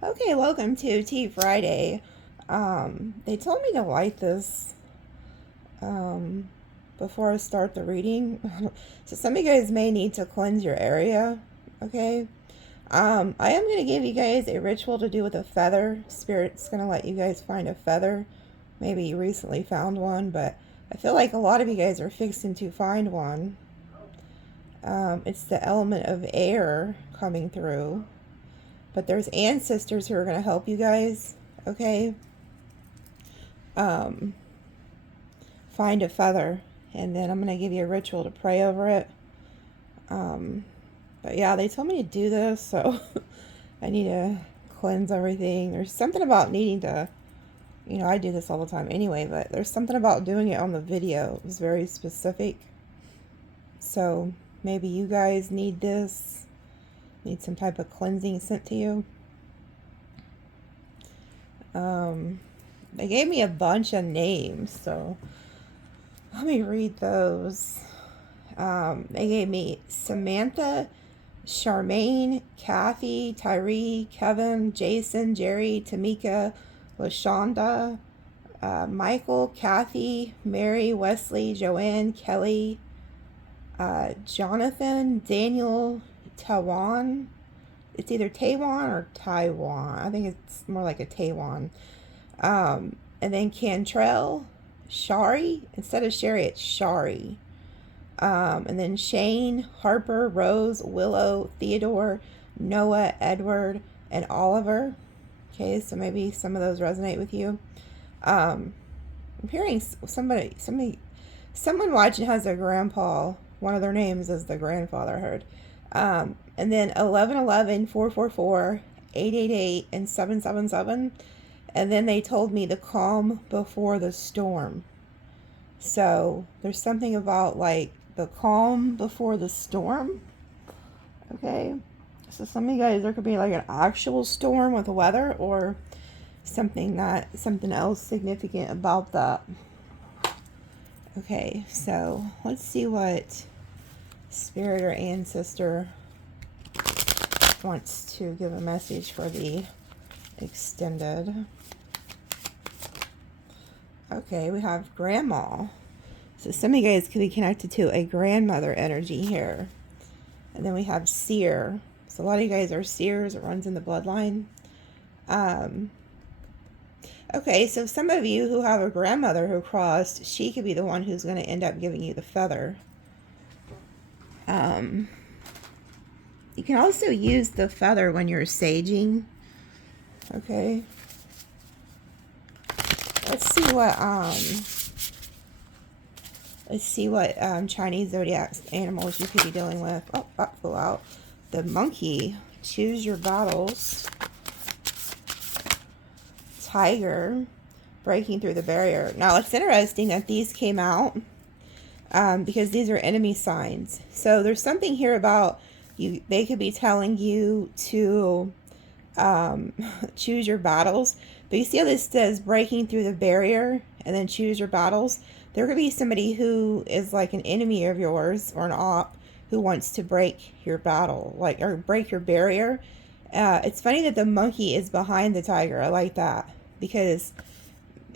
Okay, welcome to Tea Friday. They told me to light this before I start the reading. So some of you guys may need to cleanse your area, okay? I am going to give you guys a ritual to do with a feather. Spirit's going to let you guys find a feather. Maybe you recently found one, but I feel like a lot of you guys are fixing to find one. It's the element of air coming through. But there's ancestors who are going to help you guys, okay? Find a feather, and then I'm going to give you a ritual to pray over it. But yeah, they told me to do this, so I need to cleanse everything. There's something about needing to, I do this all the time anyway, but there's something about doing it on the video. It was very specific. So maybe you guys need this. Need some type of cleansing sent to you. They gave me a bunch of names, so let me read those. They gave me Samantha, Charmaine, Kathy, Tyree, Kevin, Jason, Jerry, Tamika, LaShonda, Michael, Kathy, Mary, Wesley, Joanne, Kelly, Jonathan, Daniel, Tawan. It's either Taiwan or Taiwan. I think it's more like a Taiwan. And then Cantrell, Shari. Instead of Sherry, it's Shari. And then Shane, Harper, Rose, Willow, Theodore, Noah, Edward, and Oliver. Okay, so maybe some of those resonate with you. I'm hearing someone watching has a grandpa. One of their names is the grandfather, I heard. And then 1111, 444, 888, and 777. And then they told me the calm before the storm. So there's something about like the calm before the storm. Okay. So some of you guys, there could be like an actual storm with the weather or something else significant about that. Okay. So let's see what spirit or ancestor wants to give a message for the extended. Okay, we have grandma. So some of you guys could be connected to a grandmother energy here. And then we have seer. So a lot of you guys are seers. It runs in the bloodline. Okay, so some of you who have a grandmother who crossed, she could be the one who's going to end up giving you the feather. You can also use the feather when you're saging. Okay. Let's see what Chinese zodiac animals you could be dealing with. Oh, that flew out. The monkey. Choose your battles. Tiger. Breaking through the barrier. Now, it's interesting that these came out because these are enemy signs. So there's something here about you. They could be telling you to choose your battles. But you see how this says breaking through the barrier and then choose your battles? There could be somebody who is like an enemy of yours or an op who wants to break your battle, or break your barrier. It's funny that the monkey is behind the tiger. I like that because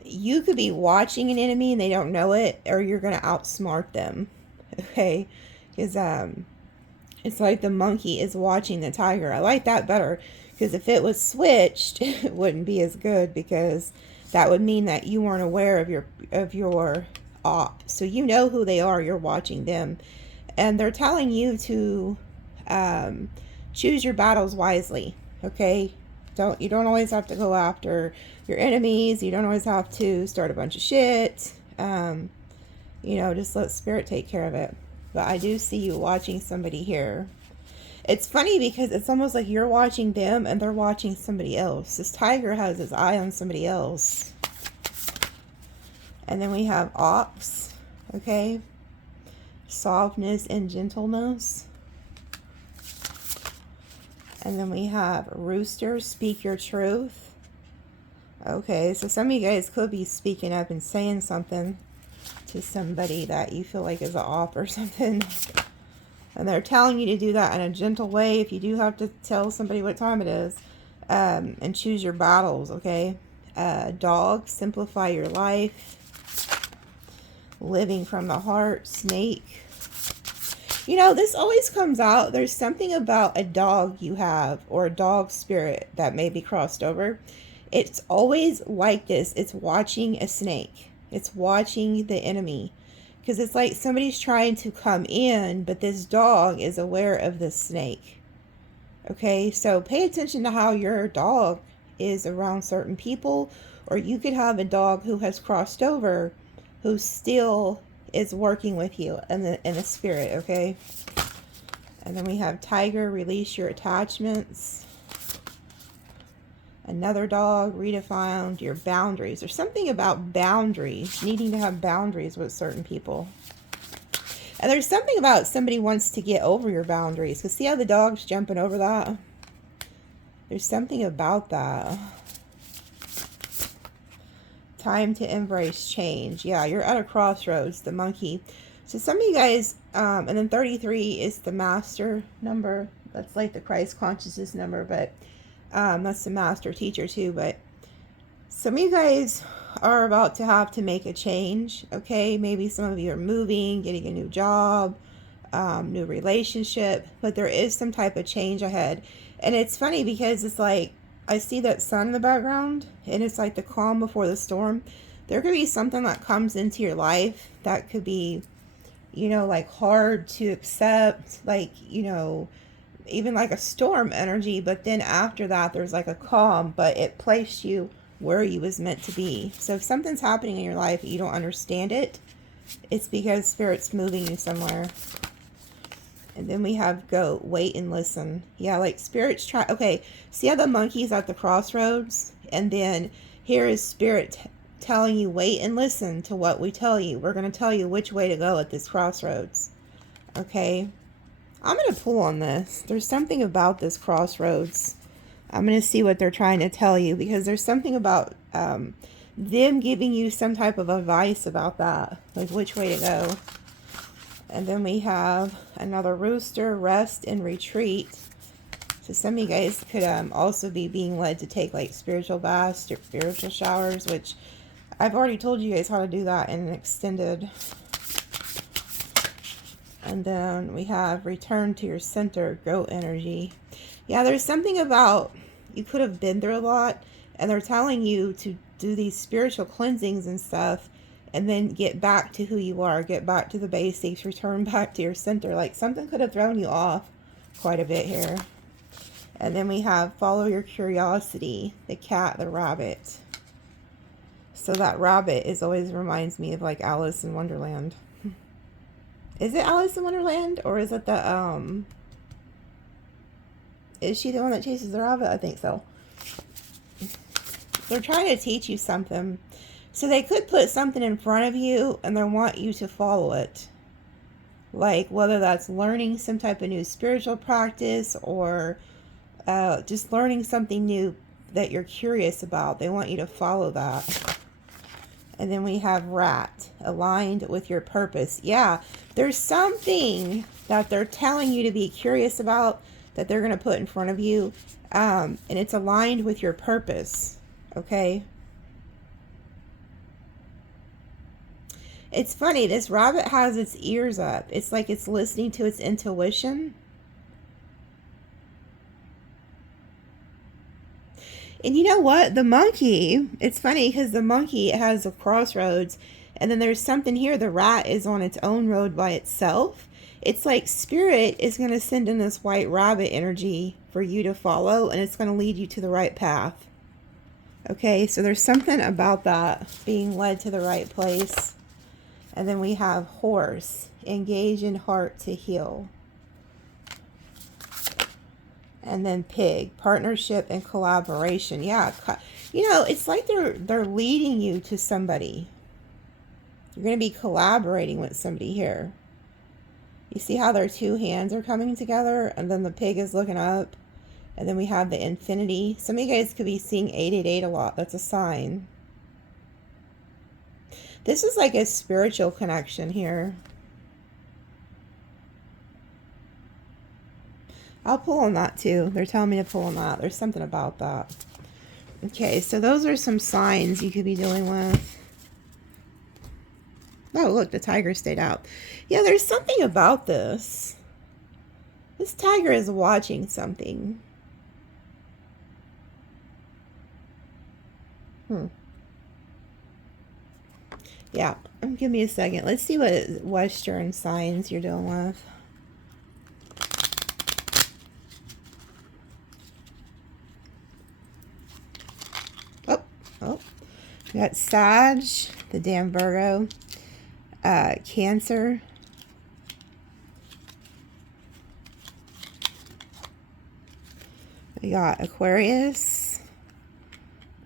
you could be watching an enemy and they don't know it, or you're going to outsmart them. Okay? Because it's like the monkey is watching the tiger. I like that better. Because if it was switched, it wouldn't be as good, because that would mean that you weren't aware of your op. So you know who they are. You're watching them, and they're telling you to choose your battles wisely. Okay, you don't always have to go after your enemies. You don't always have to start a bunch of shit. Just let spirit take care of it. But I do see you watching somebody here. It's funny because it's almost like you're watching them and they're watching somebody else. This tiger has his eye on somebody else. And then we have ox, okay? Softness and gentleness. And then we have rooster, speak your truth. Okay, so some of you guys could be speaking up and saying something to somebody that you feel like is an op or something. And they're telling you to do that in a gentle way. If you do have to tell somebody what time it is, and choose your battles, okay? Dog, simplify your life. Living from the heart, snake. You know, this always comes out. There's something about a dog you have, or a dog spirit that may be crossed over. It's always like this. It's watching a snake. It's watching the enemy. Because it's like somebody's trying to come in, but this dog is aware of the snake. Okay, so pay attention to how your dog is around certain people, or you could have a dog who has crossed over who still is working with you in the spirit, okay? And then we have tiger, release your attachments. Another dog, redefine your boundaries. There's something about boundaries, needing to have boundaries with certain people. And there's something about somebody wants to get over your boundaries. Because see how the dog's jumping over that? There's something about that. Time to embrace change. Yeah, you're at a crossroads, the monkey. So some of you guys, and then 33 is the master number. That's like the Christ consciousness number, but that's the master teacher too. But some of you guys are about to have to make a change, okay? Maybe some of you are moving, getting a new job, new relationship, but there is some type of change ahead. And it's funny because it's like, I see that sun in the background, and it's like the calm before the storm. There could be something that comes into your life that could be, you know, like hard to accept, like, you know, even like a storm energy, but then after that, there's like a calm, but it placed you where you was meant to be. So if something's happening in your life, you don't understand it, it's because Spirit's moving you somewhere. And then we have goat, wait and listen. Yeah, like Spirit's trying. Okay, see how the monkey's at the crossroads? And then here is Spirit telling you, wait and listen to what we tell you. We're going to tell you which way to go at this crossroads. Okay, I'm going to pull on this. There's something about this crossroads. I'm going to see what they're trying to tell you, because there's something about them giving you some type of advice about that, like which way to go. And then we have another rooster, rest and retreat. So some of you guys could also be being led to take like spiritual baths or spiritual showers, which I've already told you guys how to do that in an extended. And then we have return to your center, goat energy. Yeah, there's something about you could have been through a lot, and they're telling you to do these spiritual cleansings and stuff, and then get back to who you are, get back to the basics, return back to your center. Like something could have thrown you off quite a bit here. And then we have follow your curiosity, the cat, the rabbit. So that rabbit always reminds me of like Alice in Wonderland. Is it Alice in Wonderland, or is it the is she the one that chases the rabbit? I think so. They're trying to teach you something. So they could put something in front of you and they want you to follow it. Like whether that's learning some type of new spiritual practice, or just learning something new that you're curious about. They want you to follow that. And then we have rat, aligned with your purpose. Yeah, there's something that they're telling you to be curious about that they're going to put in front of you. And it's aligned with your purpose. Okay. It's funny, this rabbit has its ears up. It's like it's listening to its intuition. And you know what? The monkey, it's funny because the monkey has a crossroads, and then there's something here. The rat is on its own road by itself. It's like Spirit is going to send in this white rabbit energy for you to follow, and it's going to lead you to the right path. Okay, so there's something about that, being led to the right place. And then we have horse, engage in heart to heal. And then pig, partnership and collaboration. Yeah, you know, it's like they're leading you to somebody. You're going to be collaborating with somebody here. You see how their two hands are coming together, and then the pig is looking up. And then we have the infinity. Some of you guys could be seeing 888 a lot. That's a sign. This is like a spiritual connection here. I'll pull on that too. They're telling me to pull on that. There's something about that. Okay, so those are some signs you could be dealing with. Oh, look, the tiger stayed out. Yeah, there's something about this. This tiger is watching something. Yeah, give me a second. Let's see what Western signs you're dealing with. Oh, we got Sag, the damn Virgo, Cancer, we got Aquarius,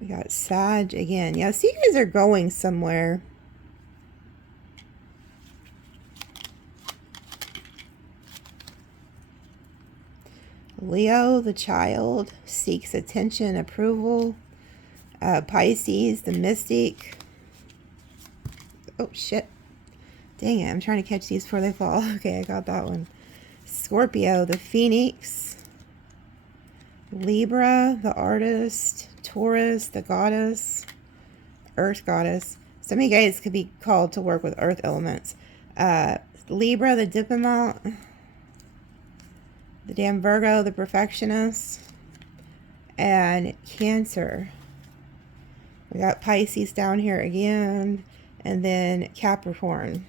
we got Sag again. Yeah, so you guys are going somewhere. Leo, the child, seeks attention, approval. Pisces, the mystic. Oh, shit. Dang it, I'm trying to catch these before they fall. Okay, I got that one. Scorpio, the phoenix. Libra, the artist. Taurus, the goddess. Earth goddess. Some of you guys could be called to work with earth elements. Libra, the diplomat. The damn Virgo, the perfectionist. And Cancer. We got Pisces down here again, and then Capricorn.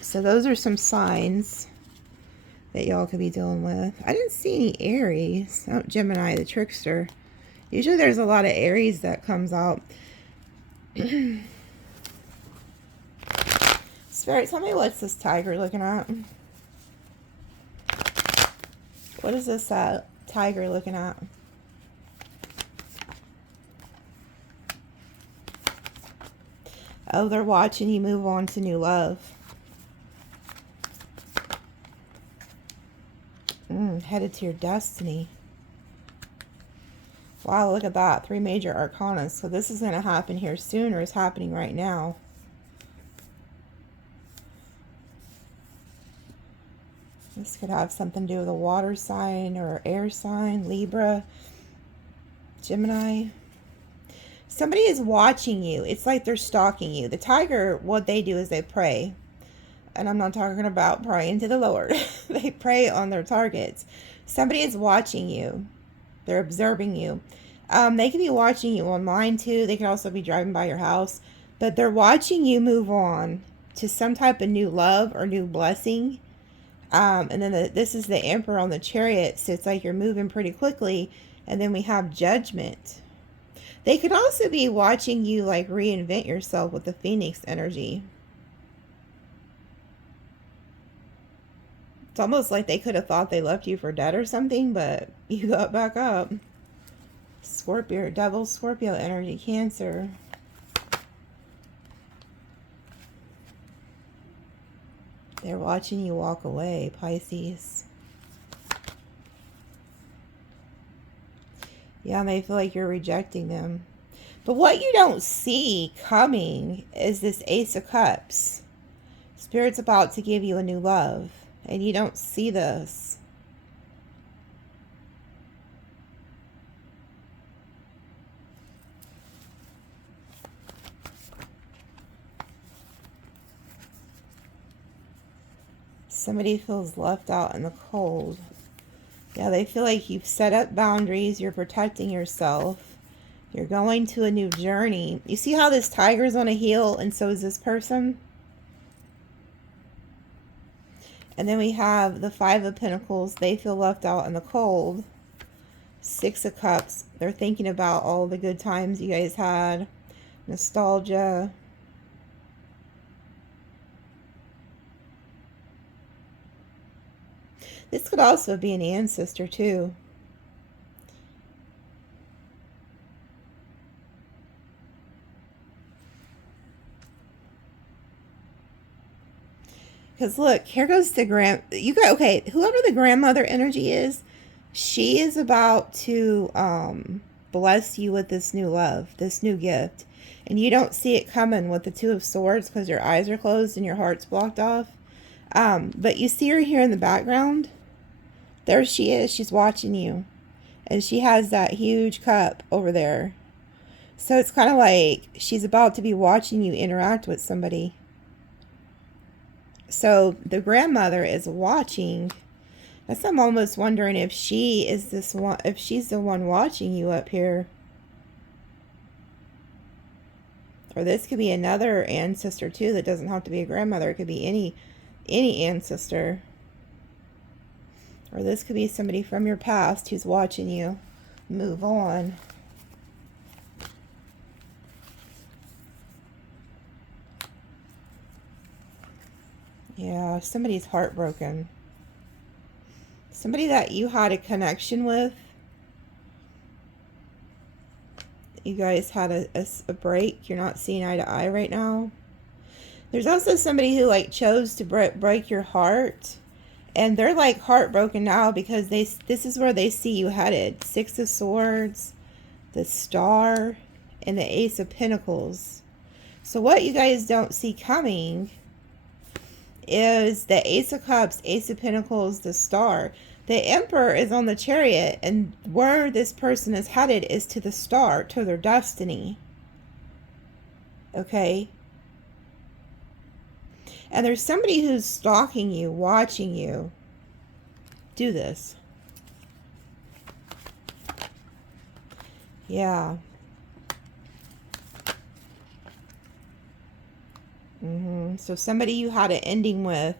So those are some signs that y'all could be dealing with. I didn't see any Aries. Oh, Gemini, the trickster. Usually there's a lot of Aries that comes out. Spirit, tell me what's this tiger looking at? What is this tiger looking at? Oh, they're watching you move on to new love. Headed to your destiny. Wow, look at that. 3 major arcana. So this is going to happen here soon, or is happening right now. This could have something to do with a water sign or air sign. Libra, Gemini. Somebody is watching you. It's like they're stalking you. The tiger, what they do is they prey. And I'm not talking about praying to the Lord. They prey on their targets. Somebody is watching you. They're observing you. They could be watching you online too. They could also be driving by your house. But they're watching you move on to some type of new love or new blessing. And then this is the Emperor on the Chariot. So it's like you're moving pretty quickly. And then we have Judgment. They could also be watching you like reinvent yourself with the Phoenix energy. It's almost like they could have thought they left you for dead or something, but you got back up. Scorpio, Devil, Scorpio energy, Cancer. They're watching you walk away, Pisces. Yeah, and they feel like you're rejecting them. But what you don't see coming is this Ace of Cups. Spirit's about to give you a new love, and you don't see this. Somebody feels left out in the cold. Yeah, they feel like you've set up boundaries. You're protecting yourself. You're going to a new journey. You see how this tiger's on a heel, and so is this person? And then we have the Five of Pentacles. They feel left out in the cold. Six of Cups. They're thinking about all the good times you guys had. Nostalgia. This could also be an ancestor too. Because look, here goes the okay, whoever the grandmother energy is, she is about to bless you with this new love, this new gift. And you don't see it coming with the Two of Swords because your eyes are closed and your heart's blocked off. But you see her here in the background There she is. She's watching you. And she has that huge cup over there. So it's kind of like she's about to be watching you interact with somebody. So the grandmother is watching. That's, I'm almost wondering if she is this one, if she's the one watching you up here. Or this could be another ancestor too that doesn't have to be a grandmother. It could be any ancestor. Or this could be somebody from your past who's watching you move on. Yeah, somebody's heartbroken. Somebody that you had a connection with. You guys had a break. You're not seeing eye to eye right now. There's also somebody who like chose to break your heart. And they're like heartbroken now because this is where they see you headed. 6 of Swords, the Star, and the Ace of Pentacles. So what you guys don't see coming is the Ace of Cups, Ace of Pentacles, the Star. The Emperor is on the Chariot, and where this person is headed is to the Star, to their destiny. Okay? And there's somebody who's stalking you, watching you do this. Yeah. So somebody you had an ending with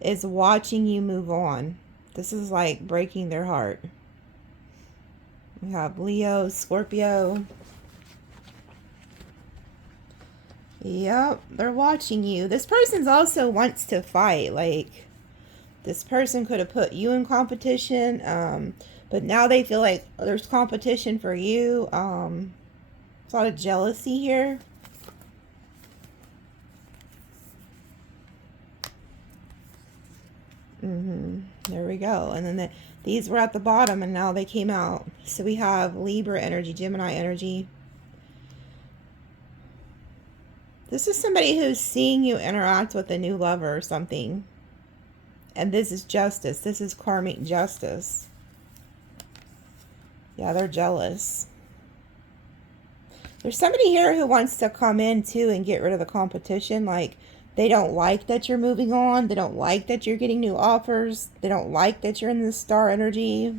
is watching you move on. This is like breaking their heart. We have Leo, Scorpio. Yep, they're watching you. This person's also wants to fight. Like, this person could have put you in competition, but now they feel like there's competition for you. There's a lot of jealousy here. There we go. And then these were at the bottom and now they came out. So we have Libra energy, Gemini energy. This is somebody who's seeing you interact with a new lover or something. And this is justice. This is karmic justice. Yeah, they're jealous. There's somebody here who wants to come in too and get rid of the competition. Like, they don't like that you're moving on. They don't like that you're getting new offers. They don't like that you're in the Star energy.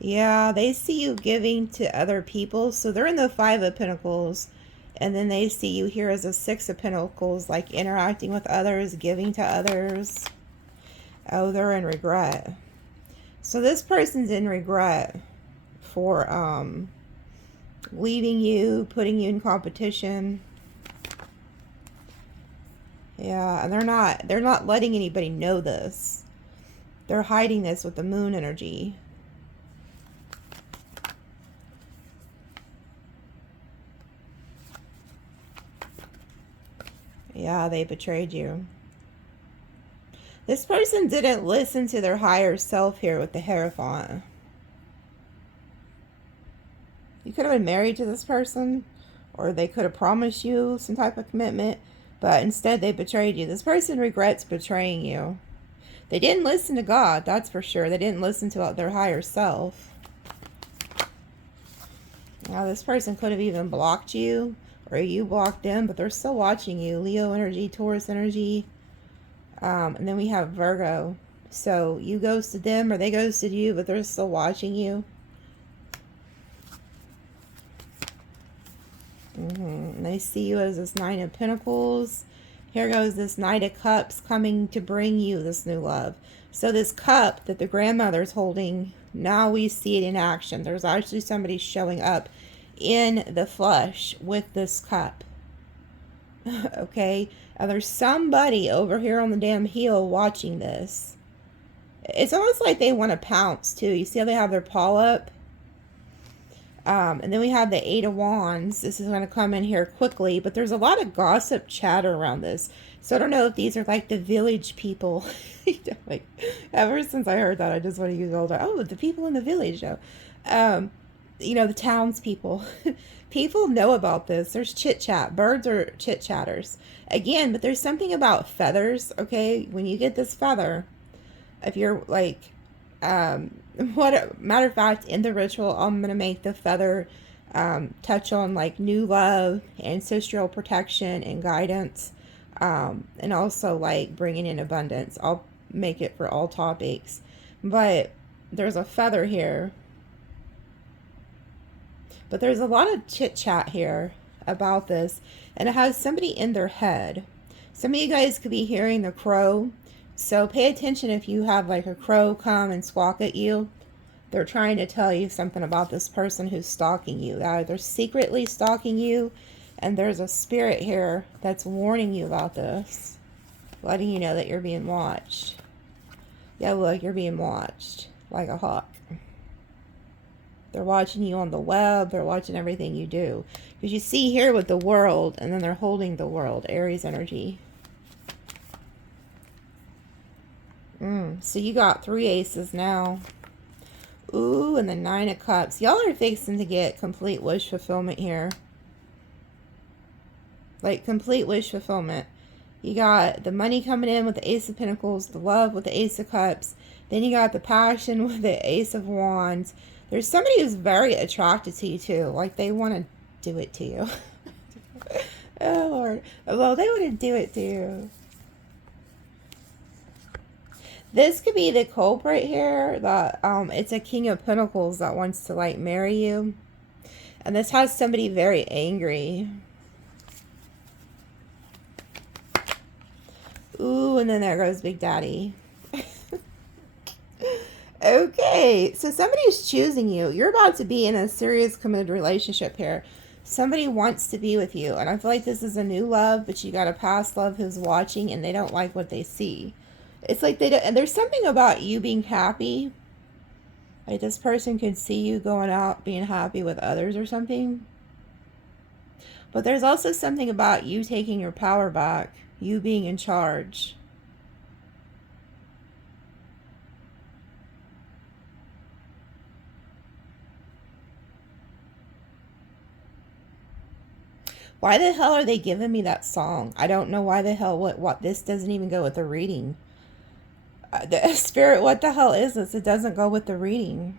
Yeah, they see you giving to other people. So they're in the 5 of Pentacles. And then they see you here as a 6 of Pentacles, like interacting with others, giving to others. Oh, they're in regret. So this person's in regret for leaving you, putting you in competition. Yeah, and they're not letting anybody know this. They're hiding this with the Moon energy. Yeah, they betrayed you. This person didn't listen to their higher self here with the Hierophant. You could have been married to this person, or they could have promised you some type of commitment, but instead they betrayed you. This person regrets betraying you. They didn't listen to God, that's for sure. They didn't listen to their higher self. Now, this person could have even blocked you, or you blocked them, but they're still watching you. Leo energy, Taurus energy. And then we have Virgo. So you ghosted them, or they ghosted you, but they're still watching you. And they see you as this 9 of Pentacles. Here goes this Knight of Cups coming to bring you this new love. So this cup that the grandmother's holding, now we see it in action. There's actually somebody showing up in the flesh with this cup. Okay? And there's somebody over here on the damn heel watching this. It's almost like they want to pounce too. You see how they have their paw up? And then we have the 8 of Wands. This is going to come in here quickly, but there's a lot of gossip chatter around this. So I don't know if these are like the village people. Like, ever since I heard that, I just want to use all the, oh, the people in the village. No. you know, the townspeople. People know about this. There's chit chat. Birds are chit chatters. Again, but there's something about feathers, okay? When you get this feather, if you're like, what matter of fact, in the ritual, I'm going to make the feather touch on like new love, ancestral protection, and guidance. And also like bringing in abundance. I'll make it for all topics. But there's a feather here. But there's a lot of chit chat here about this. And it has somebody in their head. Some of you guys could be hearing the crow. So pay attention if you have like a crow come and squawk at you. They're trying to tell you something about this person who's stalking you. They're secretly stalking you. And there's a spirit here that's warning you about this. Letting you know that you're being watched. Yeah, look, you're being watched. Like a hawk. They're watching you on the web. They're watching everything you do. Because you see here with the world, and then they're holding the world. Aries energy. So you got 3 aces now. Ooh, and the 9 of cups. Y'all are fixing to get complete wish fulfillment here. Like complete wish fulfillment. You got the money coming in with the Ace of Pentacles, the love with the Ace of Cups. Then you got the passion with the Ace of Wands. There's somebody who's very attracted to you too. Like they want to do it to you. Oh Lord. Well, they want to do it to you. This could be the culprit here. That it's a King of Pentacles that wants to like marry you. And this has somebody very angry. Ooh, and then there goes Big Daddy. Okay, so somebody's choosing you. You're about to be in a serious committed relationship here. Somebody wants to be with you. And I feel like this is a new love, but you got a past love who's watching and they don't like what they see. It's like they don't, and there's something about you being happy. Like this person could see you going out being happy with others or something. But there's also something about you taking your power back. You being in charge. Why the hell are they giving me that song? I don't know why the hell, what this doesn't even go with the reading. The Spirit, what the hell is this? It doesn't go with the reading.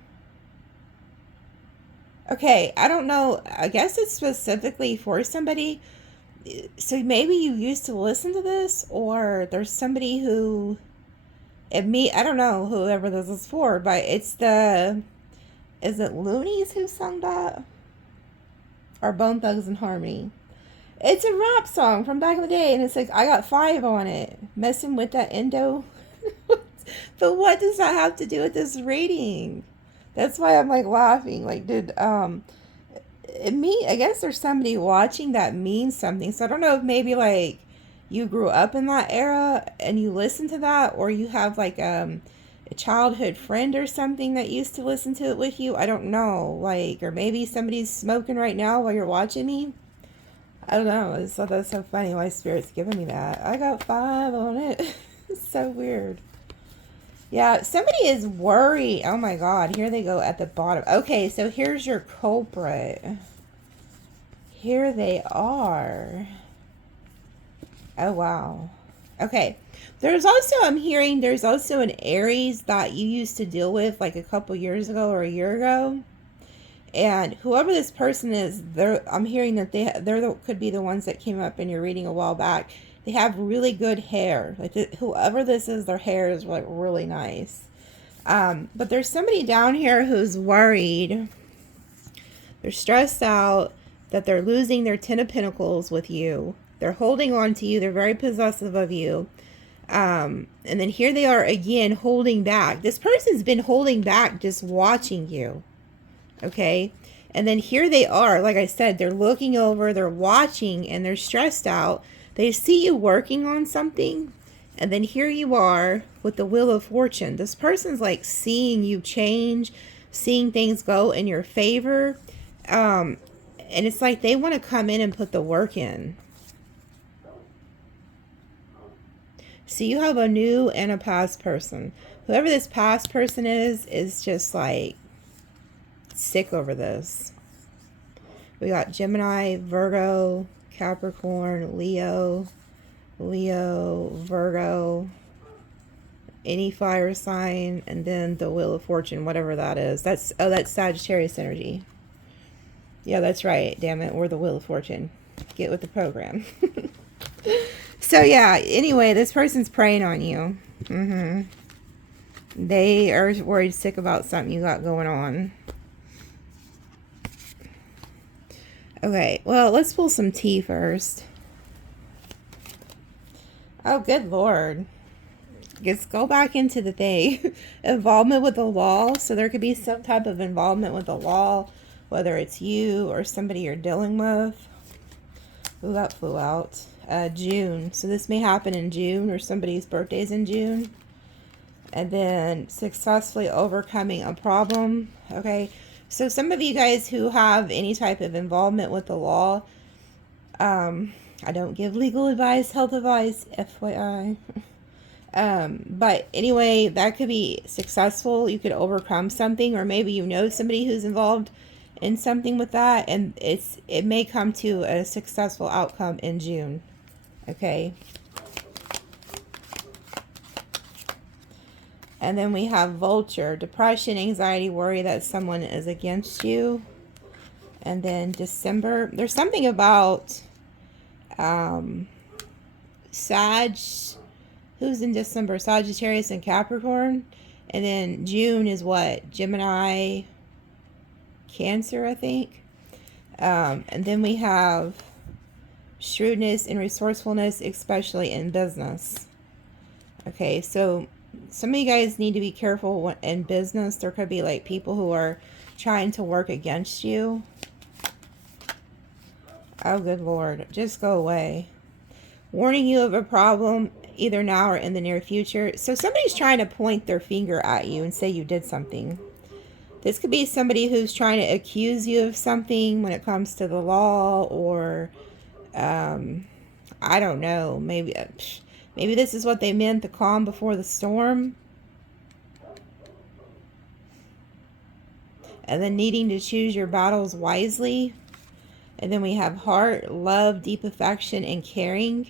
Okay, I don't know. I guess it's specifically for somebody. So maybe you used to listen to this, or there's somebody who, I don't know whoever this is for, but it's is it Loonies who sung that? Or Bone Thugs and Harmony? It's a rap song from back in the day, and it's like, I got 5 on it. Messing with that endo. But what does that have to do with this reading? That's why I'm like laughing. Like, I guess there's somebody watching that means something. So I don't know if maybe like you grew up in that era and you listen to that, or you have like a childhood friend or something that used to listen to it with you. I don't know. Like, or maybe somebody's smoking right now while you're watching me. I don't know. I just thought that's so funny why Spirit's giving me that. I got 5 on it. It's so weird. Yeah, somebody is worried. Oh my God, here they go at the bottom. Okay, so here's your culprit. Here they are. Oh wow. Okay, there's also, I'm hearing there's also an Aries that you used to deal with like a couple years ago or a year ago. And whoever this person is, I'm hearing that could be the ones that came up in your reading a while back. They have really good hair. Like whoever this is, their hair is like really nice. But there's somebody down here who's worried. They're stressed out that they're losing their 10 of Pentacles with you. They're holding on to you. They're very possessive of you. And then here they are again holding back. This person's been holding back, just watching you. Okay, and then here they are, like I said, they're looking over, they're watching, and they're stressed out. They see you working on something, and then here you are with the Wheel of Fortune. This person's like seeing you change, seeing things go in your favor, and it's like they want to come in and put the work in. So you have a new and a past person. Whoever this past person is just like, sick over this. We got Gemini, Virgo, Capricorn, Leo, Virgo, any fire sign, and then the Wheel of Fortune, whatever that is. That's Sagittarius energy. Yeah, that's right. Damn it, we're the Wheel of Fortune. Get with the program. So yeah, anyway, this person's preying on you. They are worried sick about something you got going on. Okay, well, let's pull some tea first. Oh, good Lord. Let's go back into the thing. Involvement with the law. So there could be some type of involvement with the law, whether it's you or somebody you're dealing with. Ooh, that flew out. June. So this may happen in June, or somebody's birthday's in June. And then successfully overcoming a problem. Okay. So some of you guys who have any type of involvement with the law, I don't give legal advice, health advice, FYI. But anyway, that could be successful. You could overcome something, or maybe you know somebody who's involved in something with that, and it may come to a successful outcome in June. Okay. And then we have Vulture, depression, anxiety, worry that someone is against you. And then December, there's something about Sag, who's in December? Sagittarius and Capricorn. And then June is what? Gemini, Cancer, I think. And then we have shrewdness and resourcefulness, especially in business. Okay, so some of you guys need to be careful in business. There could be like people who are trying to work against you. Oh, good Lord. Just go away. Warning you of a problem either now or in the near future. So somebody's trying to point their finger at you and say you did something. This could be somebody who's trying to accuse you of something when it comes to the law, or I don't know. Maybe this is what they meant, the calm before the storm. And then needing to choose your battles wisely. And then we have heart, love, deep affection, and caring.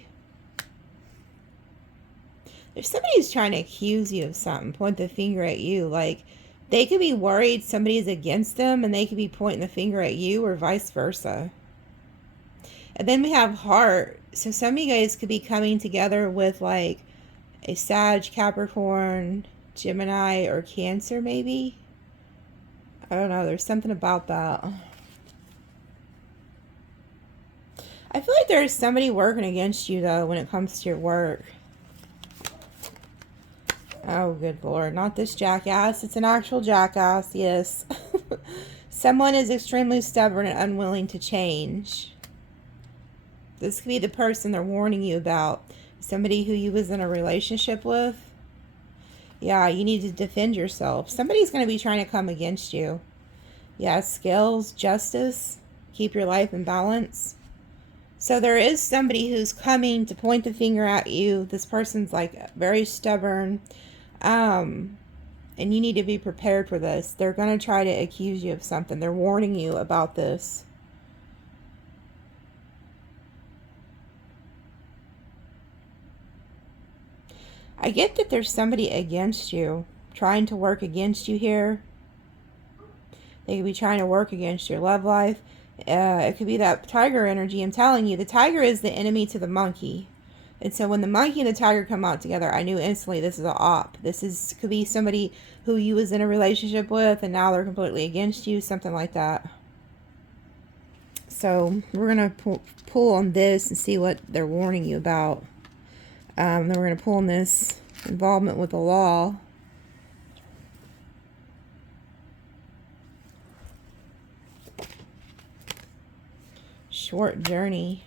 If somebody's trying to accuse you of something, point the finger at you, like they could be worried somebody's against them and they could be pointing the finger at you, or vice versa. And then we have heart. So some of you guys could be coming together with like a Sag, Capricorn, Gemini, or Cancer maybe. I don't know. There's something about that. I feel like there's somebody working against you though when it comes to your work. Oh, good Lord. Not this jackass. It's an actual jackass. Yes. Someone is extremely stubborn and unwilling to change. This could be the person they're warning you about. Somebody who you was in a relationship with. Yeah, you need to defend yourself. Somebody's going to be trying to come against you. Yeah, skills, justice. Keep your life in balance. So there is somebody who's coming to point the finger at you. This person's like very stubborn. And you need to be prepared for this. They're going to try to accuse you of something. They're warning you about this. I get that there's somebody against you, trying to work against you here. They could be trying to work against your love life. It could be that tiger energy. I'm telling you, the tiger is the enemy to the monkey. And so when the monkey and the tiger come out together, I knew instantly this is an op. Could be somebody who you was in a relationship with and now they're completely against you, something like that. So we're going to pull on this and see what they're warning you about. Then we're going to pull on this involvement with the law. Short journey.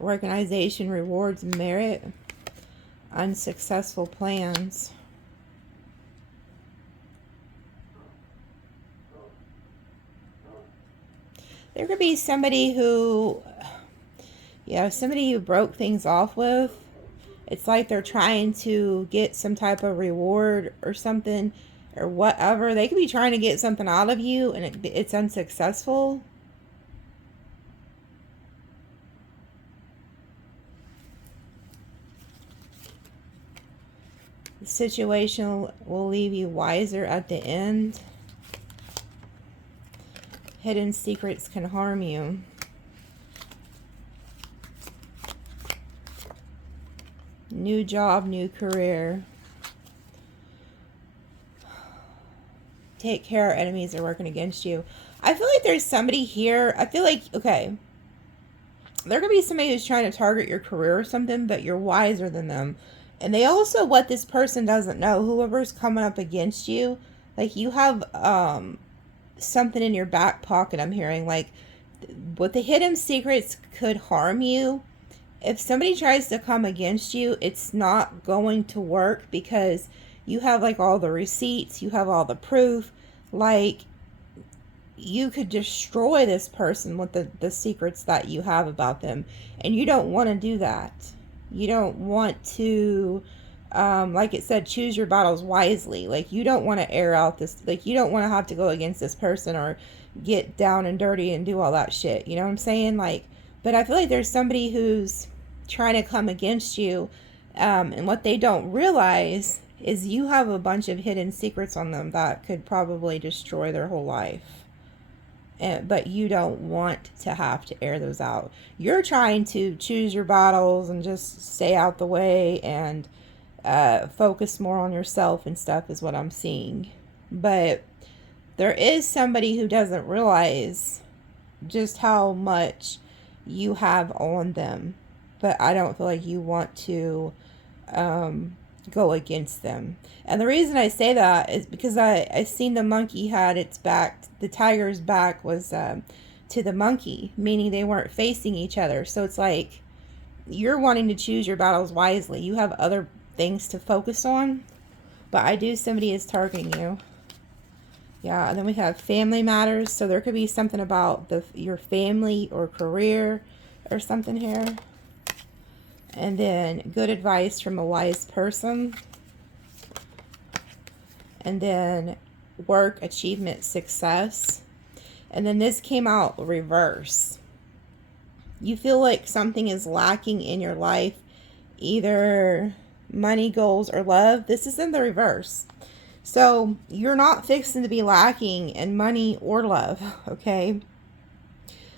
Organization, rewards, merit. Unsuccessful plans. There could be somebody who, somebody you broke things off with. It's like they're trying to get some type of reward or something or whatever. They could be trying to get something out of you and it's unsuccessful. The situation will leave you wiser at the end. Hidden secrets can harm you. New job, new career. Take care, enemies are working against you. I feel like there's somebody here. I feel like, okay, there could be somebody who's trying to target your career or something, but you're wiser than them. And they also, what this person doesn't know, whoever's coming up against you, like you have something in your back pocket, I'm hearing. Like, what the hidden secrets could harm you. If somebody tries to come against you, it's not going to work because you have like all the receipts, you have all the proof. Like, you could destroy this person with the secrets that you have about them. And you don't want to do that. You don't want to, like it said, choose your battles wisely. Like, you don't want to air out this, like, you don't want to have to go against this person or get down and dirty and do all that shit. You know what I'm saying? Like, but I feel like there's somebody who's trying to come against you, and what they don't realize is you have a bunch of hidden secrets on them that could probably destroy their whole life. But you don't want to have to air those out. You're trying to choose your battles and just stay out the way and focus more on yourself and stuff is what I'm seeing. But there is somebody who doesn't realize just how much you have on them. But I don't feel like you want to go against them. And the reason I say that is because I seen the monkey had its back, the tiger's back was to the monkey, meaning they weren't facing each other. So it's like you're wanting to choose your battles wisely. You have other things to focus on, but I do, somebody is targeting you. Yeah, and then we have family matters. So there could be something about your family or career or something here. And then good advice from a wise person. And then work, achievement, success. And then this came out reverse. You feel like something is lacking in your life, either money, goals, or love. This is in the reverse. So you're not fixing to be lacking in money or love, okay? And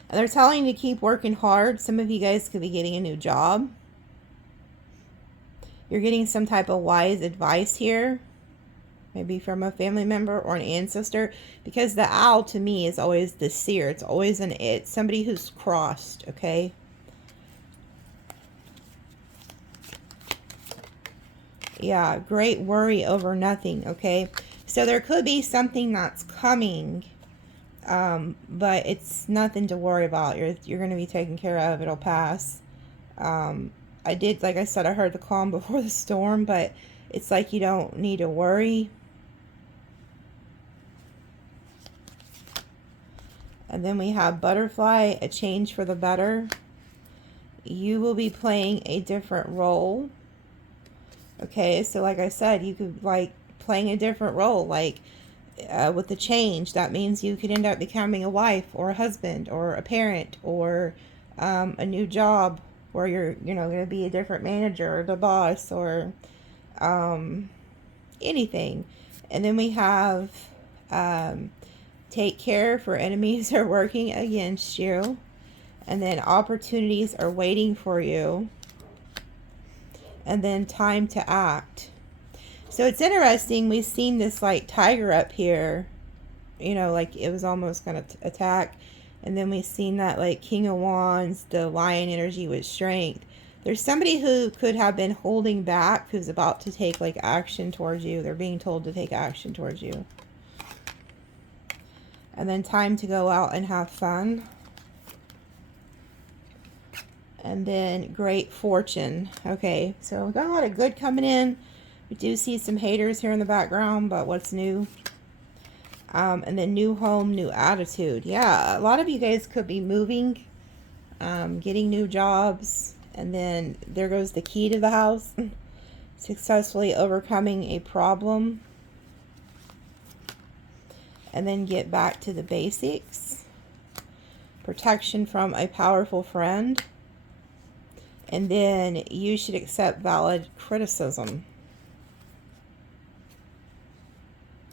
they're telling you to keep working hard. Some of you guys could be getting a new job. You're getting some type of wise advice here. Maybe from a family member or an ancestor. Because the owl to me is always the seer. It's always somebody who's crossed, okay? Yeah, great worry over nothing, okay? So there could be something that's coming. But it's nothing to worry about. You're going to be taken care of. It'll pass. I did, like I said, I heard the calm before the storm, but it's like you don't need to worry. And then we have butterfly, a change for the better. You will be playing a different role. Okay, so like I said, you could like playing a different role, like with the change. That means you could end up becoming a wife or a husband or a parent or a new job, where you're, going to be a different manager or the boss or anything. And then we have take care, for enemies are working against you. And then opportunities are waiting for you. And then time to act. So it's interesting. We've seen this like tiger up here, like it was almost going to attack. And then we've seen that like King of Wands, the lion energy with strength. There's somebody who could have been holding back who's about to take like action towards you. They're being told to take action towards you. And then time to go out and have fun. And then great fortune. Okay, so we've got a lot of good coming in. We do see some haters here in the background, but what's new? And then new home, new attitude. Yeah, a lot of you guys could be moving, getting new jobs, And then there goes the key to the house. Successfully overcoming a problem. And then get back to the basics. Protection from a powerful friend. And then you should accept valid criticism.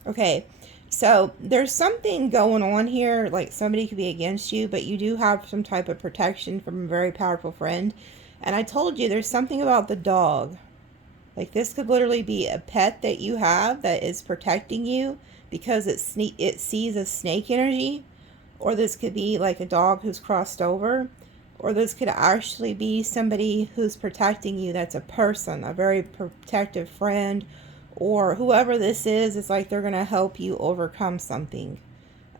Okay, so there's something going on here, like somebody could be against you, but you do have some type of protection from a very powerful friend. And I told you there's something about the dog. Like this could literally be a pet that you have that is protecting you because it sees a snake energy. Or this could be like a dog who's crossed over. Or this could actually be somebody who's protecting you that's a person, a very protective friend. Or whoever this is, it's like they're going to help you overcome something.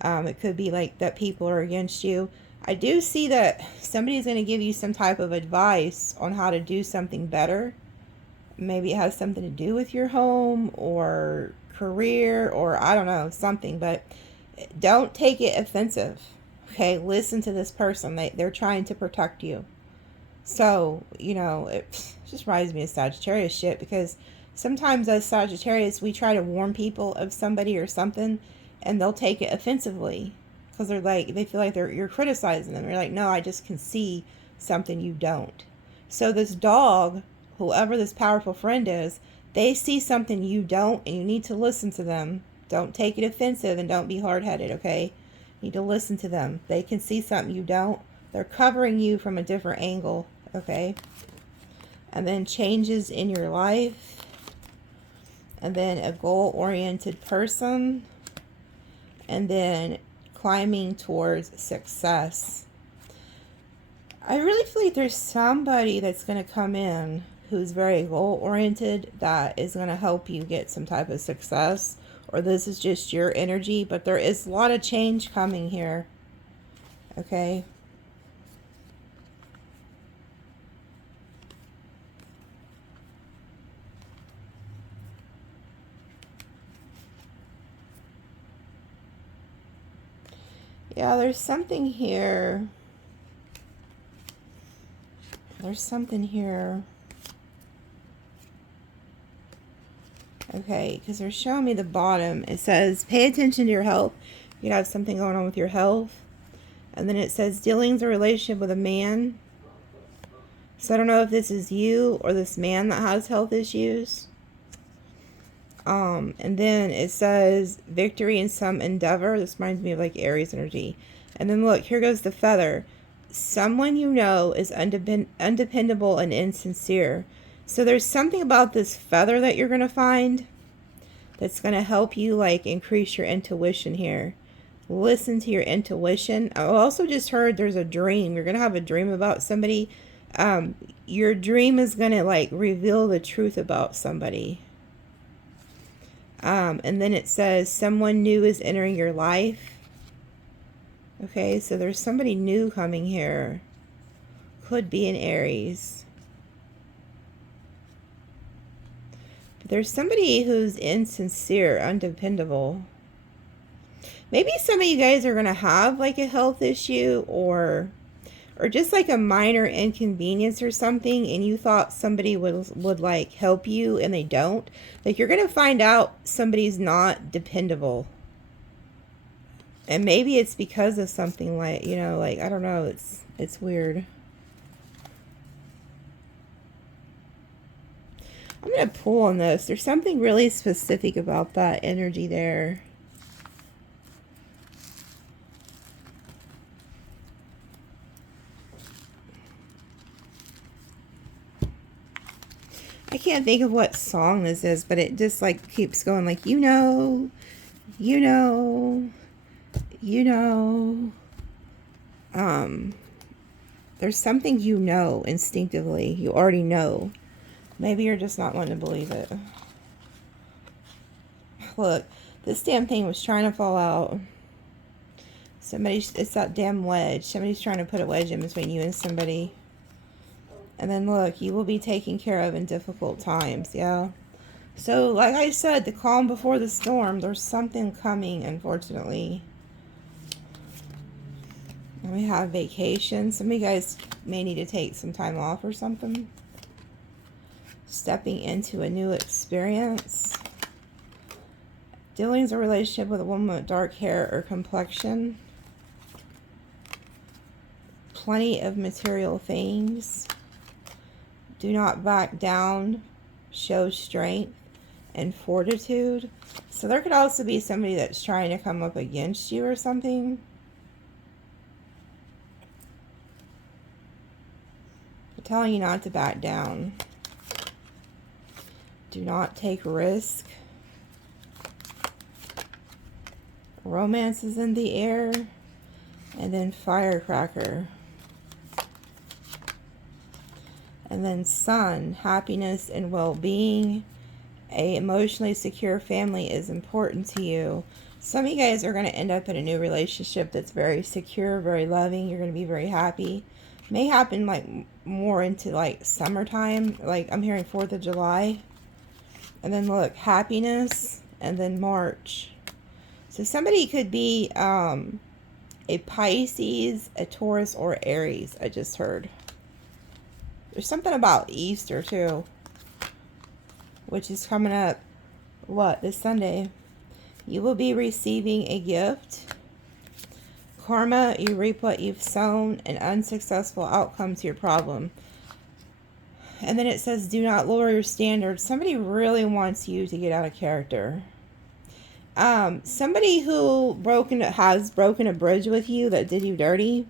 It could be like that people are against you. I do see that somebody's going to give you some type of advice on how to do something better. Maybe it has something to do with your home or career or I don't know, something. But don't take it offensive. Okay, listen to this person. They're trying to protect you. So, you know, it just reminds me of Sagittarius shit because sometimes as Sagittarius, we try to warn people of somebody or something and they'll take it offensively because they're like, they feel like you're criticizing them. You're like, no, I just can see something you don't. So this dog, whoever this powerful friend is, they see something you don't and you need to listen to them. Don't take it offensive and don't be hard-headed, okay? You need to listen to them. They can see something you don't. They're covering you from a different angle, okay? And then changes in your life. And then a goal-oriented person. And then climbing towards success. I really feel like there's somebody that's going to come in who's very goal-oriented that is going to help you get some type of success. Or this is just your energy. But there is a lot of change coming here. Okay? Yeah, there's something here. There's something here. Okay, because they're showing me the bottom. It says, pay attention to your health. You have something going on with your health. And then it says, dealings or relationship with a man. So I don't know if this is you or this man that has health issues. And then it says, victory in some endeavor. This reminds me of like Aries energy. And then look, here goes the feather. Someone you know is undependable and insincere. So there's something about this feather that you're going to find that's going to help you like increase your intuition here. Listen to your intuition. I also just heard there's a dream. You're going to have a dream about somebody. Your dream is going to like reveal the truth about somebody. And then it says someone new is entering your life. Okay, so there's somebody new coming here. Could be an Aries. But there's somebody who's insincere, undependable. Maybe some of you guys are going to have like a health issue or just like a minor inconvenience or something, and you thought somebody would like help you and they don't. Like you're going to find out somebody's not dependable. And maybe it's because of something like, you know, like, I don't know, it's weird. I'm going to pull on this. There's something really specific about that energy there. I can't think of what song this is, but it just like keeps going like, you know, you know, you know. There's something you know instinctively. You already know. Maybe you're just not wanting to believe it. Look, this damn thing was trying to fall out. It's that damn wedge. Somebody's trying to put a wedge in between you and somebody. And then look, you will be taken care of in difficult times, yeah? So, like I said, the calm before the storm, there's something coming, unfortunately. And we have vacation. Some of you guys may need to take some time off or something. Stepping into a new experience. Dealings or relationship with a woman with dark hair or complexion. Plenty of material things. Do not back down. Show strength and fortitude. So there could also be somebody that's trying to come up against you or something. They're telling you not to back down. Do not take risk. Romance is in the air. And then firecracker. And then sun, happiness and well-being. A emotionally secure family is important to you. Some of you guys are going to end up in a new relationship that's very secure, very loving. You're going to be very happy. May happen like more into like summertime. Like I'm hearing 4th of July. And then look, happiness. And then March. So somebody could be a Pisces, a Taurus, or Aries. I just heard. There's something about Easter too, which is coming up, this Sunday. You will be receiving a gift. Karma, you reap what you've sown. An unsuccessful outcome to your problem. And then it says, do not lower your standards. Somebody really wants you to get out of character. Somebody who has broken a bridge with you that did you dirty.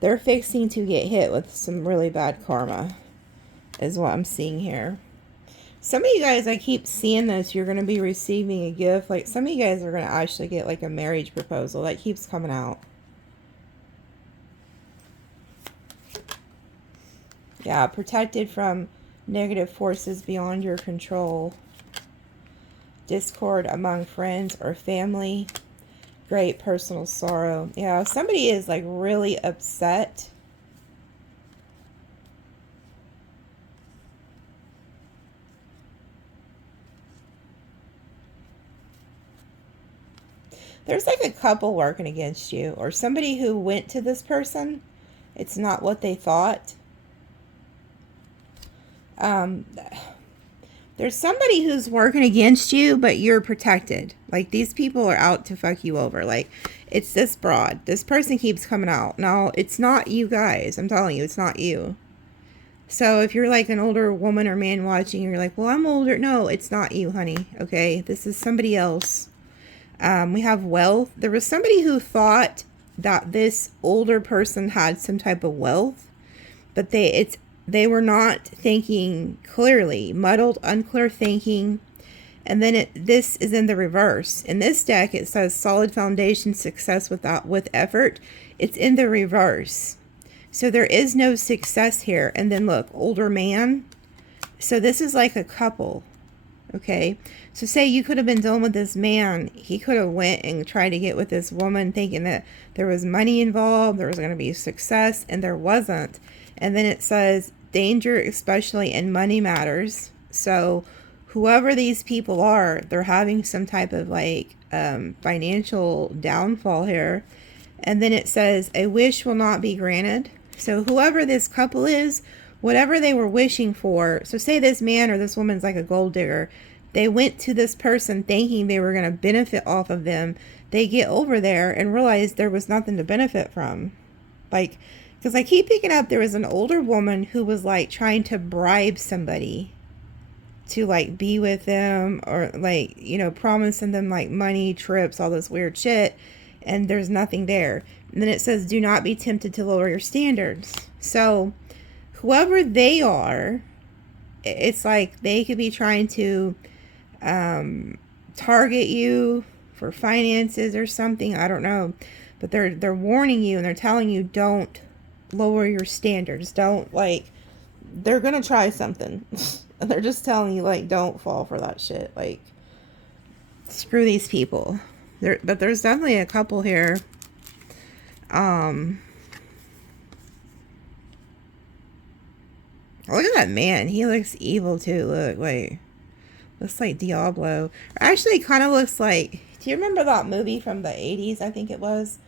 They're fixing to get hit with some really bad karma, is what I'm seeing here. Some of you guys, I keep seeing this, you're going to be receiving a gift. Like, some of you guys are going to actually get, like, a marriage proposal. That keeps coming out. Yeah, protected from negative forces beyond your control. Discord among friends or family. Great personal sorrow. Yeah, somebody is like really upset. There's like a couple working against you, or somebody who went to this person. It's not what they thought. There's somebody who's working against you, but you're protected. Like, these people are out to fuck you over. Like, it's this broad. This person keeps coming out. No, it's not you guys. I'm telling you, it's not you. So if you're like an older woman or man watching, you're like, well, I'm older. No, it's not you, honey. Okay, this is somebody else. We have wealth. There was somebody who thought that this older person had some type of wealth, but they were not thinking clearly. Muddled, unclear thinking. And then this is in the reverse. In this deck, it says solid foundation, success with effort. It's in the reverse. So there is no success here. And then look, older man. So this is like a couple. Okay. So say you could have been dealing with this man. He could have went and tried to get with this woman thinking that there was money involved. There was going to be success. And there wasn't. And then it says danger, especially in money matters. So whoever these people are, they're having some type of like financial downfall here. And then it says a wish will not be granted. So whoever this couple is, whatever they were wishing for. So say this man or this woman's like a gold digger. They went to this person thinking they were going to benefit off of them. They get over there and realize there was nothing to benefit from. Like, because I keep picking up, there was an older woman who was like trying to bribe somebody to like be with them, or like, you know, promising them like money, trips, all this weird shit. And there's nothing there. And then it says, do not be tempted to lower your standards. So whoever they are, it's like they could be trying to target you for finances or something. I don't know. But they're warning you and they're telling you don't lower your standards. Don't, like, they're going to try something. And they're just telling you, like, don't fall for that shit. Like, screw these people. But there's definitely a couple here. Look at that man. He looks evil too. Look, wait. Looks like Diablo. Actually, kind of looks like... Do you remember that movie from the 80s, I think it was?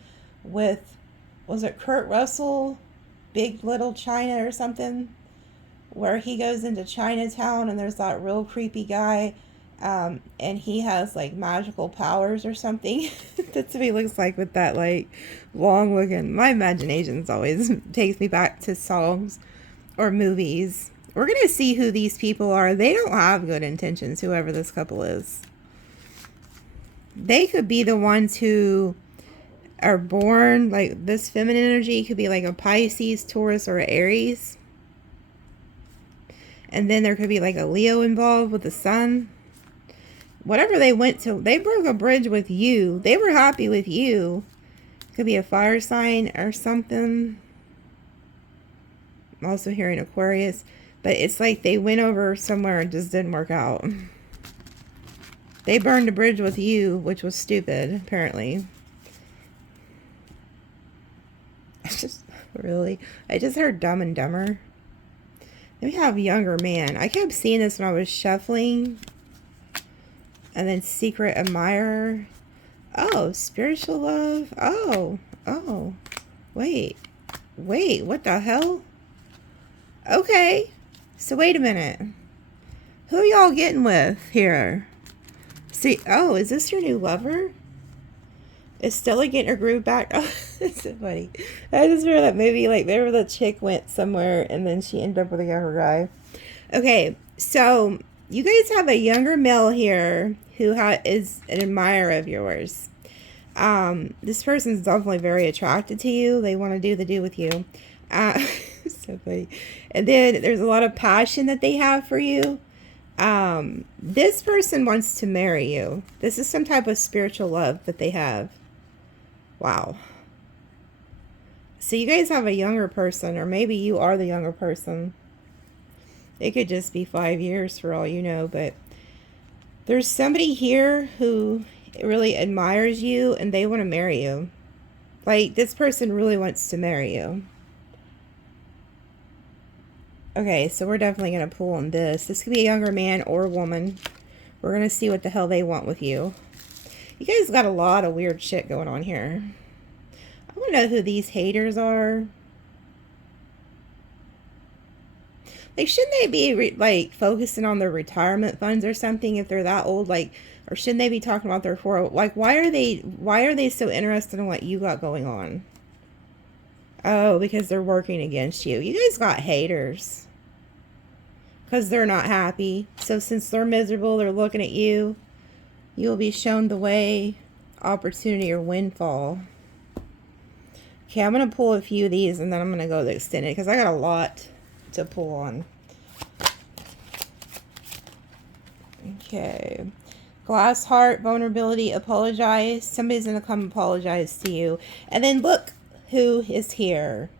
With was it Kurt Russell, Big Little China or something, where he goes into Chinatown and there's that real creepy guy, and he has like magical powers or something. That's what he looks like with that like long looking. My imagination's always takes me back to songs or movies. We're gonna see who these people are. They don't have good intentions, whoever this couple is. They could be the ones who are born, like this feminine energy could be like a Pisces, Taurus, or Aries. And then there could be like a Leo involved with the sun. Whatever they went to, they broke a bridge with you. They were happy with you. Could be a fire sign or something. I'm also hearing Aquarius. But it's like they went over somewhere and just didn't work out. They burned a bridge with you, which was stupid, apparently. I just heard Dumb and Dumber. Then we have Younger Man. I kept seeing this when I was shuffling. And then Secret Admirer. Oh, Spiritual Love. Oh. Wait, what the hell? Okay. So wait a minute. Who y'all getting with here? See, oh, is this your new lover? Is Stella getting her groove back? Oh, it's so funny. I just remember that movie, like, there the chick went somewhere and then she ended up with a younger guy. Okay, so you guys have a younger male here who is an admirer of yours. This person's definitely very attracted to you. They want to do the do with you. So funny. And then there's a lot of passion that they have for you. This person wants to marry you. This is some type of spiritual love that they have. Wow. So you guys have a younger person, or maybe you are the younger person. It could just be 5 years for all you know, but there's somebody here who really admires you and they want to marry you. Like, this person really wants to marry you. Okay, so we're definitely going to pull on this. This could be a younger man or a woman. We're going to see what the hell they want with you. You guys got a lot of weird shit going on here. I want to know who these haters are. Like, shouldn't they be, like, focusing on their retirement funds or something if they're that old? Like, or shouldn't they be talking about their 401? Like, why are they so interested in what you got going on? Oh, because they're working against you. You guys got haters. Because they're not happy. So since they're miserable, they're looking at you. You will be shown the way, opportunity, or windfall. Okay, I'm going to pull a few of these and then I'm going to go to extended because I got a lot to pull on. Okay. Glass heart, vulnerability, apologize. Somebody's going to come apologize to you. And then look who is here.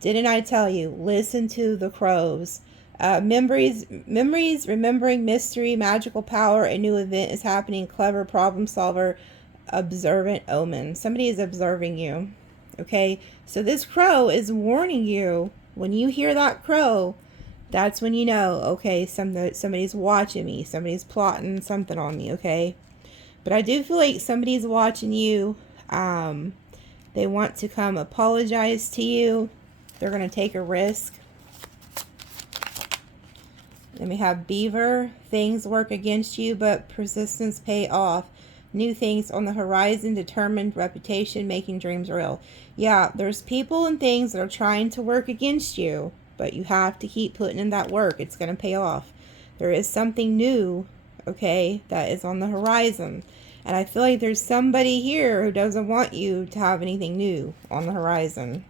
Didn't I tell you? Listen to the crows. Memories, remembering, mystery, magical power, a new event is happening, clever problem solver, observant omen. Somebody is observing you. Okay, so this crow is warning you. When you hear that crow, that's when you know, okay, somebody's watching me. Somebody's plotting something on me, okay? But I do feel like somebody's watching you. They want to come apologize to you. They're going to take a risk. Then we have Beaver. Things work against you, but persistence pay off. New things on the horizon, determined reputation, making dreams real. Yeah, there's people and things that are trying to work against you, but you have to keep putting in that work. It's going to pay off. There is something new, okay, that is on the horizon. And I feel like there's somebody here who doesn't want you to have anything new on the horizon.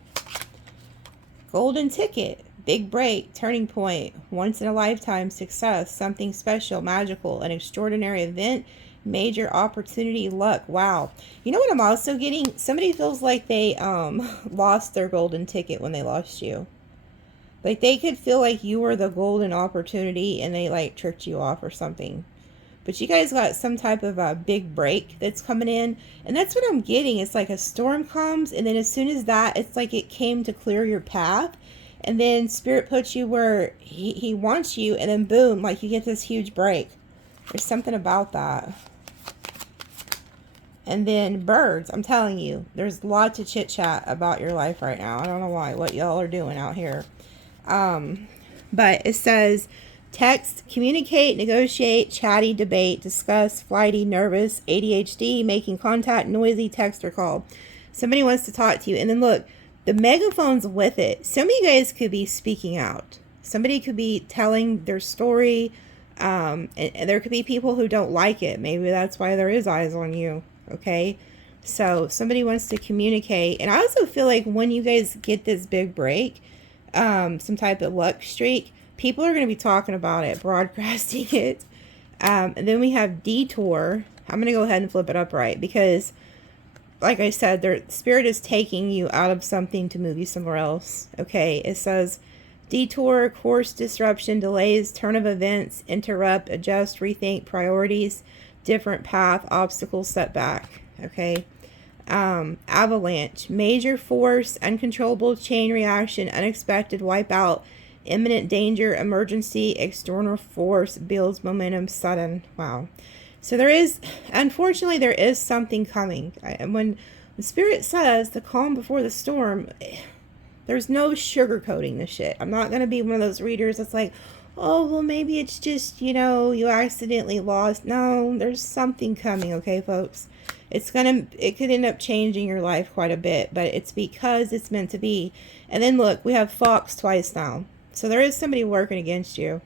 Golden ticket. Big break, turning point, once in a lifetime success, something special, magical, an extraordinary event, major opportunity, luck. Wow. You know what I'm also getting? Somebody feels like they lost their golden ticket when they lost you. Like they could feel like you were the golden opportunity and they like tricked you off or something. But you guys got some type of a big break that's coming in. And that's what I'm getting. It's like a storm comes and then as soon as that, it's like it came to clear your path. And then Spirit puts you where he wants you. And then boom, like you get this huge break. There's something about that. And then birds. I'm telling you, there's lots of chit chat about your life right now. I don't know why, what y'all are doing out here. But it says text, communicate, negotiate, chatty, debate, discuss, flighty, nervous, ADHD, making contact, noisy, text or call. Somebody wants to talk to you. And then look, the megaphone's with it. Some of you guys could be speaking out. Somebody could be telling their story. And there could be people who don't like it. Maybe that's why there is eyes on you. Okay. So somebody wants to communicate. And I also feel like when you guys get this big break, some type of luck streak, people are going to be talking about it, broadcasting it. And then we have detour. I'm going to go ahead and flip it upright because, like I said, their spirit is taking you out of something to move you somewhere else. Okay. It says detour, course disruption, delays, turn of events, interrupt, adjust, rethink, priorities, different path, obstacle, setback. Okay. Avalanche, major force, uncontrollable chain reaction, unexpected wipeout, imminent danger, emergency, external force, builds momentum, sudden. Wow. So there is, unfortunately, there is something coming. And when the spirit says the calm before the storm, there's no sugarcoating this shit. I'm not going to be one of those readers that's like, oh, well, maybe it's just, you know, you accidentally lost. No, there's something coming, okay, folks? It could end up changing your life quite a bit, but it's because it's meant to be. And then look, we have Fox twice now. So there is somebody working against you.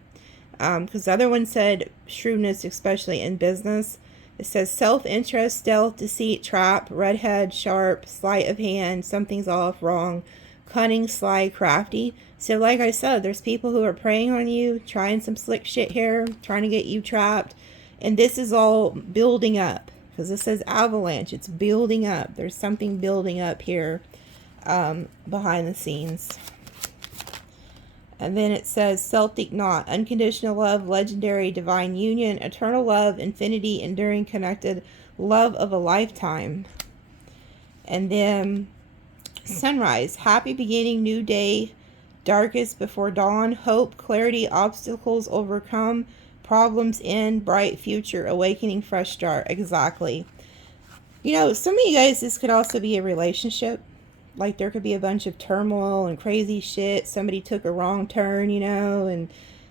Because the other one said shrewdness, especially in business. It says self-interest, stealth, deceit, trap, redhead, sharp, sleight of hand, something's off, wrong, cunning, sly, crafty. So like I said, there's people who are preying on you, trying some slick shit here, trying to get you trapped. And this is all building up. Because this says avalanche. It's building up. There's something building up here behind the scenes. And then it says Celtic knot, unconditional love, legendary, divine union, eternal love, infinity, enduring, connected, love of a lifetime. And then sunrise, happy beginning, new day, darkest before dawn, hope, clarity, obstacles overcome, problems end, bright future, awakening, fresh start. Exactly. You know, some of you guys, this could also be a relationship. Like there could be a bunch of turmoil and crazy shit. Somebody took a wrong turn, you know, and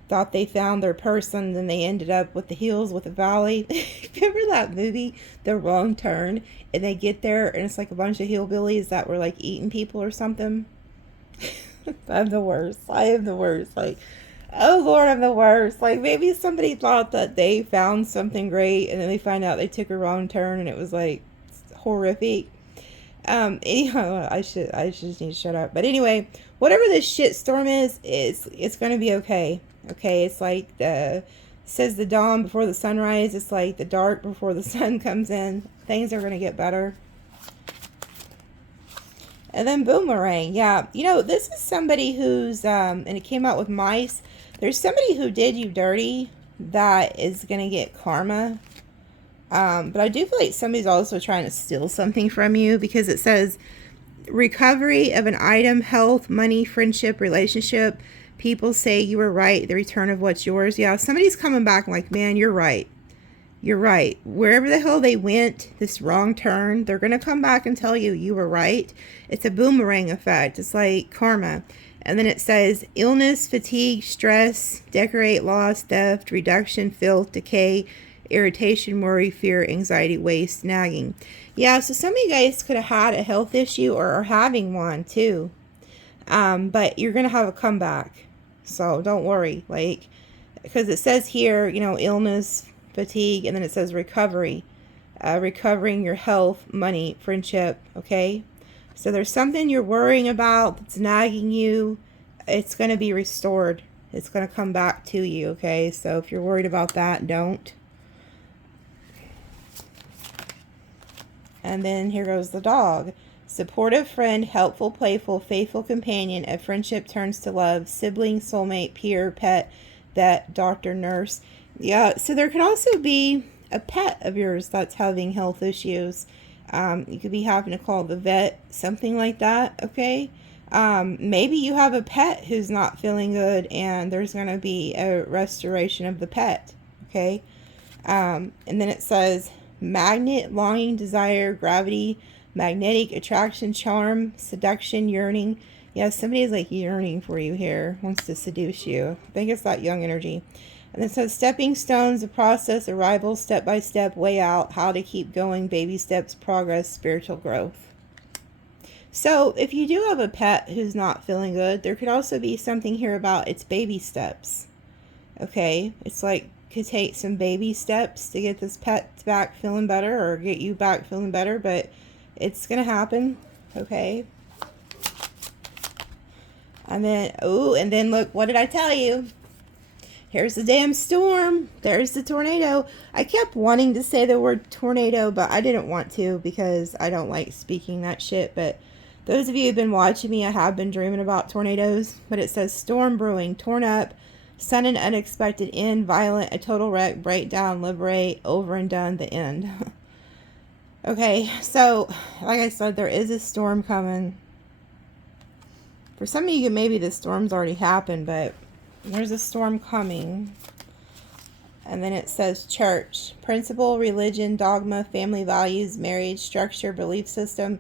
thought they found their person. Then they ended up with the hills with a valley. Remember that movie, The Wrong Turn? And they get there and it's like a bunch of hillbillies that were like eating people or something. I'm the worst. I am the worst. Like, oh Lord, I'm the worst. Like maybe somebody thought that they found something great and then they find out they took a wrong turn and it was like horrific. Anyhow, I just need to shut up. But anyway, whatever this shit storm is, it's gonna be okay. Okay, it's like says the dawn before the sunrise. It's like the dark before the sun comes in. Things are gonna get better. And then boomerang, yeah. You know, this is somebody who's and it came out with mice. There's somebody who did you dirty that is gonna get karma. But I do feel like somebody's also trying to steal something from you because it says recovery of an item, health, money, friendship, relationship. People say you were right. The return of what's yours. Yeah, somebody's coming back like, man, you're right. You're right. Wherever the hell they went, this wrong turn, they're going to come back and tell you you were right. It's a boomerang effect. It's like karma. And then it says illness, fatigue, stress, decorate, loss, theft, reduction, filth, decay, irritation, worry, fear, anxiety, waste, nagging. Yeah, so some of you guys could have had a health issue or are having one too. But you're going to have a comeback. So don't worry. Like, because it says here, you know, illness, fatigue, and then it says recovery. Recovering your health, money, friendship, okay? So there's something you're worrying about that's nagging you. It's going to be restored. It's going to come back to you, okay? So if you're worried about that, don't. And then here goes the dog. Supportive friend, helpful, playful, faithful companion. A friendship turns to love. Sibling, soulmate, peer, pet, vet, doctor, nurse. Yeah, so there could also be a pet of yours that's having health issues. You could be having to call the vet, something like that, okay? Maybe you have a pet who's not feeling good and there's going to be a restoration of the pet, okay? And then it says magnet, longing, desire, gravity, magnetic attraction, charm, seduction, yearning. Yeah, somebody is like yearning for you here, wants to seduce you. I think it's that young energy. And it says stepping stones, a process, arrival, step by step, way out, how to keep going, baby steps, progress, spiritual growth. So if you do have a pet who's not feeling good, there could also be something here about its baby steps. Okay, it's like could take some baby steps to get this pet back feeling better or get you back feeling better, but it's gonna happen. Okay. And then, oh, and then look, what did I tell you? Here's the damn storm. There's the tornado. I kept wanting to say the word tornado, but I didn't want to because I don't like speaking that shit. But those of you who've been watching me, I have been dreaming about tornadoes. But it says storm brewing, torn up, sudden unexpected end, violent, a total wreck, breakdown, liberate, over and done, the end. Okay, so like I said, there is a storm coming. For some of you, maybe the storm's already happened, but there's a storm coming. And then it says church, principle, religion, dogma, family values, marriage, structure, belief system,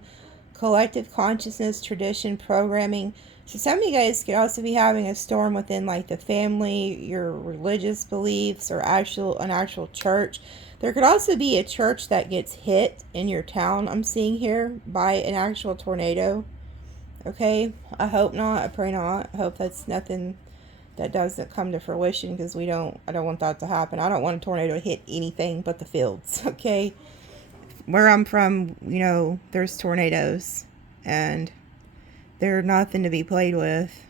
collective consciousness, tradition, programming. So some of you guys could also be having a storm within like the family, your religious beliefs, or an actual church. There could also be a church that gets hit in your town, I'm seeing here, by an actual tornado. Okay, I hope not. I pray not. I hope that's nothing that doesn't come to fruition, because I don't want that to happen. I don't want a tornado to hit anything but the fields. Okay, where I'm from, you know, there's tornadoes and they're nothing to be played with.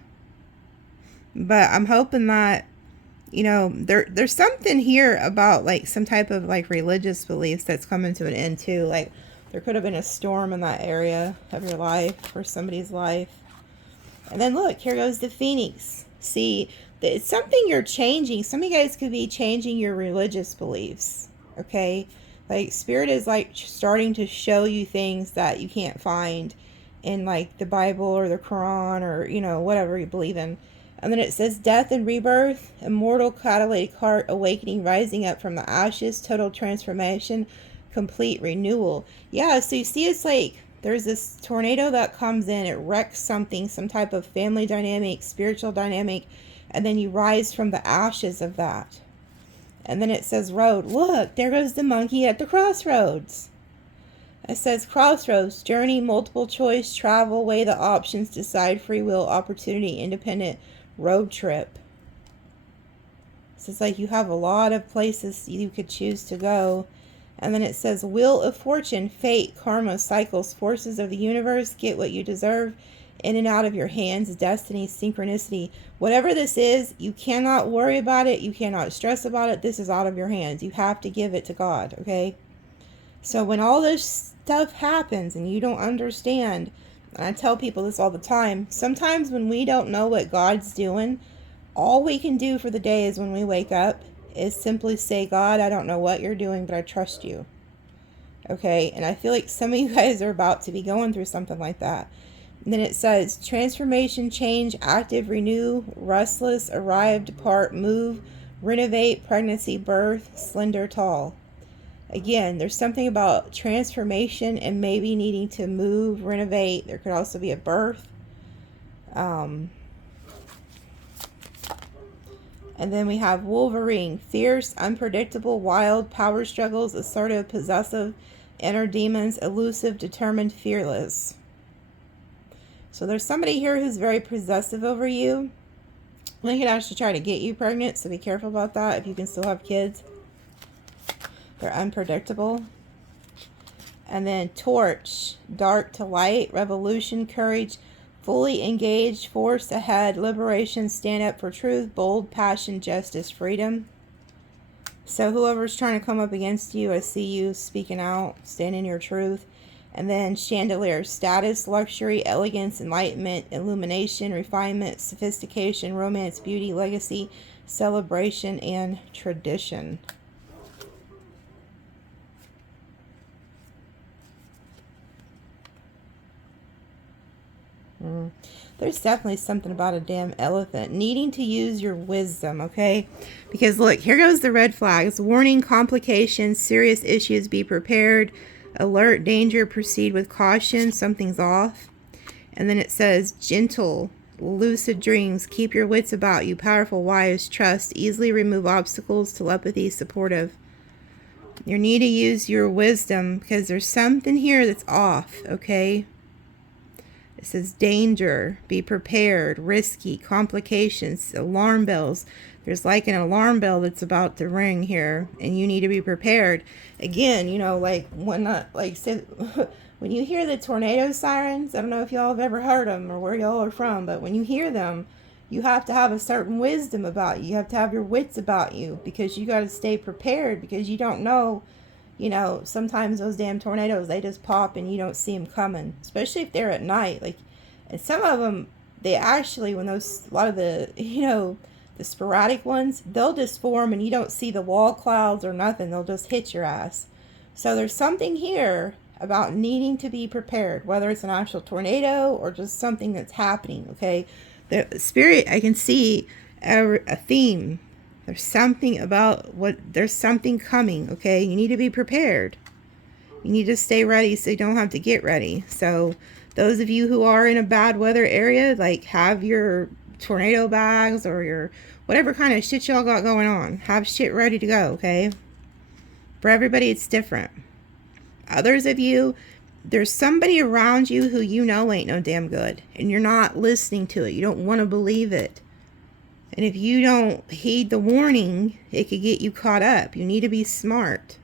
But I'm hoping that, you know, there's something here about like some type of like religious beliefs that's coming to an end too. Like there could have been a storm in that area of your life or somebody's life. And then look, here goes the Phoenix. See, it's something you're changing. Some of you guys could be changing your religious beliefs. Okay, like Spirit is like starting to show you things that you can't find in like the Bible or the Quran or, you know, whatever you believe in. And then it says death and rebirth, immortal catalytic heart, awakening, rising up from the ashes, total transformation, complete renewal. Yeah, so you see, it's like there's this tornado that comes in, it wrecks something, some type of family dynamic, spiritual dynamic, and then you rise from the ashes of that. And then it says road. Look, there goes the monkey at the crossroads. It says crossroads, journey, multiple choice, travel, weigh the options, decide, free will, opportunity, independent, road trip. So it's like you have a lot of places you could choose to go. And then it says wheel of fortune, fate, karma, cycles, forces of the universe, get what you deserve, in and out of your hands, destiny, synchronicity. Whatever this is, you cannot worry about it. You cannot stress about it. This is out of your hands. You have to give it to God, okay? So when all this stuff happens and you don't understand, and I tell people this all the time, sometimes when we don't know what God's doing, all we can do for the day is when we wake up is simply say, God, I don't know what you're doing, but I trust you. Okay, and I feel like some of you guys are about to be going through something like that. And then it says transformation, change, active, renew, restless, arrive, depart, move, renovate, pregnancy, birth, slender, tall. Again, there's something about transformation and maybe needing to move, renovate. There could also be a birth. And then we have Wolverine, fierce, unpredictable, wild, power struggles, assertive, possessive, inner demons, elusive, determined, fearless. So there's somebody here who's very possessive over you. They could actually try to get you pregnant, so be careful about that if you can still have kids. They're unpredictable. And then torch, dark to light, revolution, courage, fully engaged, force ahead, liberation, stand up for truth, bold, passion, justice, freedom. So whoever's trying to come up against you, I see you speaking out, standing your truth. And then chandelier, status, luxury, elegance, enlightenment, illumination, refinement, sophistication, romance, beauty, legacy, celebration, and tradition. There's definitely something about a damn elephant needing to use your wisdom, okay? Because look, here goes the red flags. Warning, complications, serious issues, be prepared. Alert, danger, proceed with caution, something's off. And then it says, gentle, lucid dreams, keep your wits about you, powerful, wise, trust, easily remove obstacles, telepathy, supportive. You need to use your wisdom because there's something here that's off, okay? It says danger, be prepared, risky, complications, alarm bells. There's like an alarm bell that's about to ring here, and you need to be prepared. Again, you know, like when when you hear the tornado sirens, I don't know if y'all have ever heard them or where y'all are from, but when you hear them, you have to have a certain wisdom about you. You have to have your wits about you because you got to stay prepared because you don't know. You know, sometimes those damn tornadoes, they just pop and you don't see them coming, especially if they're at night. Like, and some of them, they actually, when those, a lot of the, you know, the sporadic ones, they'll just form and you don't see the wall clouds or nothing. They'll just hit your ass. So there's something here about needing to be prepared, whether it's an actual tornado or just something that's happening, okay? The spirit, I can see a theme. There's something about there's something coming, okay? You need to be prepared. You need to stay ready so you don't have to get ready. So those of you who are in a bad weather area, like have your tornado bags or your whatever kind of shit y'all got going on. Have shit ready to go, okay? For everybody, it's different. Others of you, there's somebody around you who you know ain't no damn good. And you're not listening to it. You don't want to believe it. And if you don't heed the warning, it could get you caught up. You need to be smart.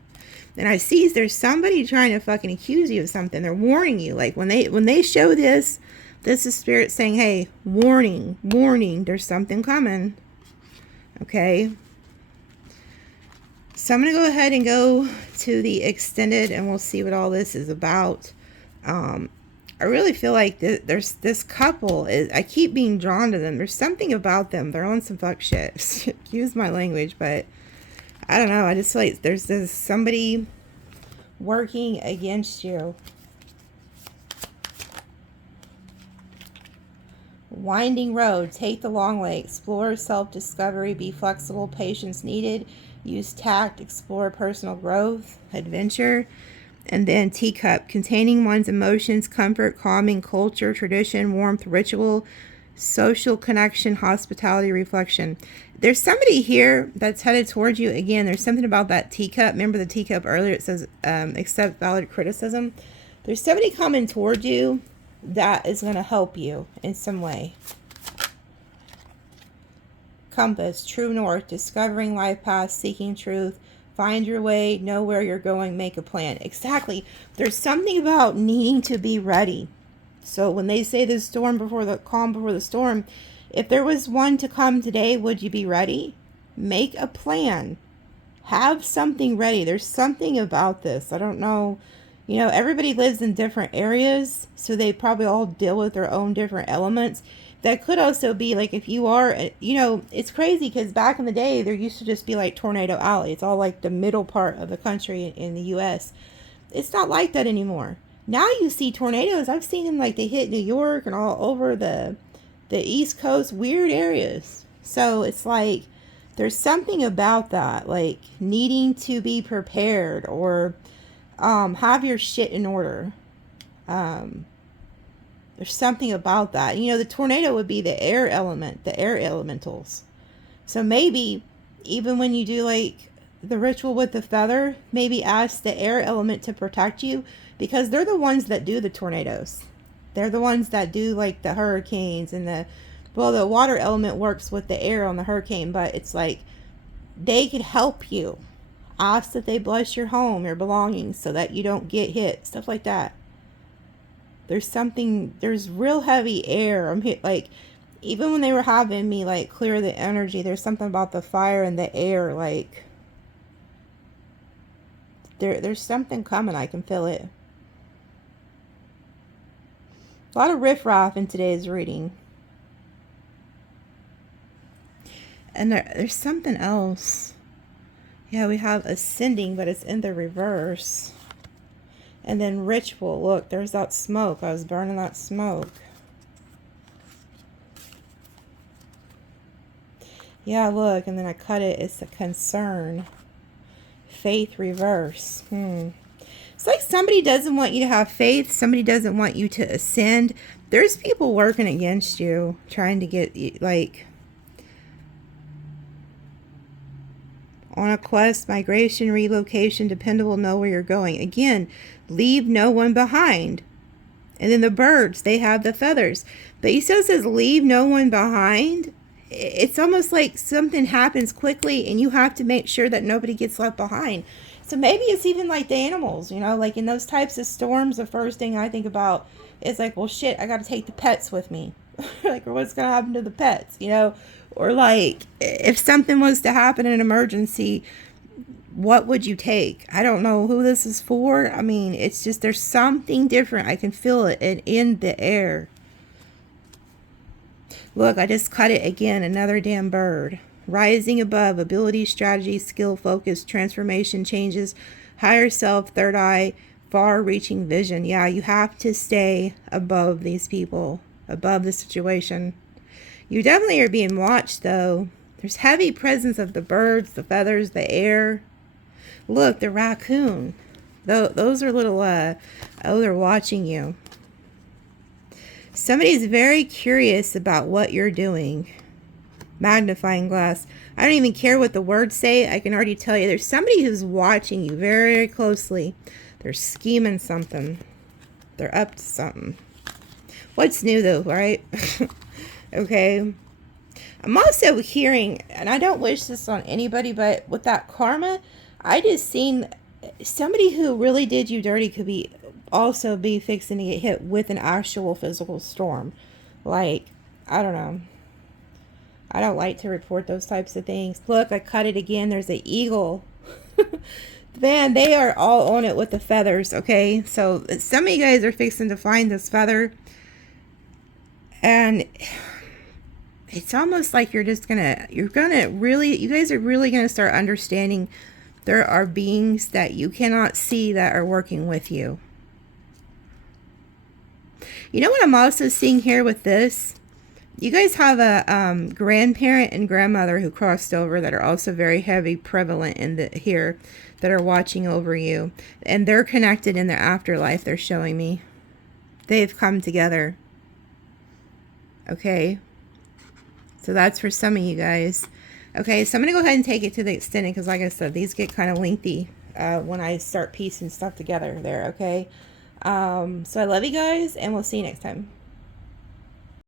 And I see there's somebody trying to fucking accuse you of something. They're warning you. Like when they show this is spirit saying, hey, warning, warning, there's something coming. Okay. So I'm going to go ahead and go to the extended and we'll see what all this is about. I really feel like there's this couple, I keep being drawn to them. There's something about them. They're on some fuck shit. Excuse my language, but I don't know. I just feel like there's somebody working against you. Winding road. Take the long way. Explore self-discovery. Be flexible. Patience needed. Use tact. Explore personal growth. Adventure. And then teacup, containing one's emotions, comfort, calming, culture, tradition, warmth, ritual, social connection, hospitality, reflection. There's somebody here that's headed towards you. Again, there's something about that teacup. Remember the teacup earlier? It says accept valid criticism. There's somebody coming towards you that is going to help you in some way. Compass, true north, discovering life path, seeking truth. Find your way, know where you're going, make a plan. Exactly. There's something about needing to be ready. So when they say the storm before the calm before the storm, if there was one to come today, would you be ready? Make a plan. Have something ready. There's something about this. I don't know. You know, everybody lives in different areas, so they probably all deal with their own different elements. That could also be like if you are, you know, it's crazy because back in the day, there used to just be like Tornado Alley. It's all like the middle part of the country in the U.S. It's not like that anymore. Now you see tornadoes. I've seen them like they hit New York and all over the East Coast, weird areas. So it's like there's something about that, like needing to be prepared or have your shit in order. There's something about that. You know, the tornado would be the air element, the air elementals. So maybe even when you do like the ritual with the feather, maybe ask the air element to protect you because they're the ones that do the tornadoes. They're the ones that do like the hurricanes and the water element works with the air on the hurricane, but it's like they could help you. Ask that they bless your home, your belongings so that you don't get hit, stuff like that. There's real heavy air. I'm hit, like, even when they were having me, like, clear the energy, there's something about the fire and the air, like, there's something coming. I can feel it. A lot of riffraff in today's reading. And there's something else. Yeah, we have ascending, but it's in the reverse. And then ritual. Look, there's that smoke. I was burning that smoke. Yeah, look, and then I cut it. It's a concern. Faith reverse. It's like somebody doesn't want you to have faith. Somebody doesn't want you to ascend. There's people working against you, trying to get you, like, on a quest, migration, relocation, dependable, know where you're going. Again, leave no one behind. And then the birds, they have the feathers. But he still says leave no one behind. It's almost like something happens quickly and you have to make sure that nobody gets left behind. So maybe it's even like the animals, you know, like in those types of storms, the first thing I think about is like, well, shit, I got to take the pets with me. Like, or what's going to happen to the pets, you know? Or like, if something was to happen in an emergency, what would you take? I don't know who this is for. I mean, it's just, there's something different. I can feel it in the air. Look, I just cut it again. Another damn bird. Rising above, ability, strategy, skill, focus, transformation, changes, higher self, third eye, far-reaching vision. Yeah, you have to stay above these people, above the situation. You definitely are being watched, though. There's heavy presence of the birds, the feathers, the air. Look, the raccoon. Those are little, oh, they're watching you. Somebody's very curious about what you're doing. Magnifying glass. I don't even care what the words say. I can already tell you there's somebody who's watching you very, very closely. They're scheming something. They're up to something. What's new, though, right? Okay. I'm also hearing, and I don't wish this on anybody, but with that karma, I just seen somebody who really did you dirty could be also be fixing to get hit with an actual physical storm. Like, I don't know. I don't like to report those types of things. Look, I cut it again. There's an eagle. Man, they are all on it with the feathers, okay? So some of you guys are fixing to find this feather. And it's almost like you guys are really gonna start understanding there are beings that you cannot see that are working with you. You know what I'm also seeing here with this? You guys have a grandparent and grandmother who crossed over that are also very heavy prevalent in here that are watching over you. And they're connected in their afterlife, they're showing me. They've come together. Okay. So that's for some of you guys. Okay, so I'm going to go ahead and take it to the extended because like I said, these get kind of lengthy when I start piecing stuff together there, okay? So I love you guys and we'll see you next time.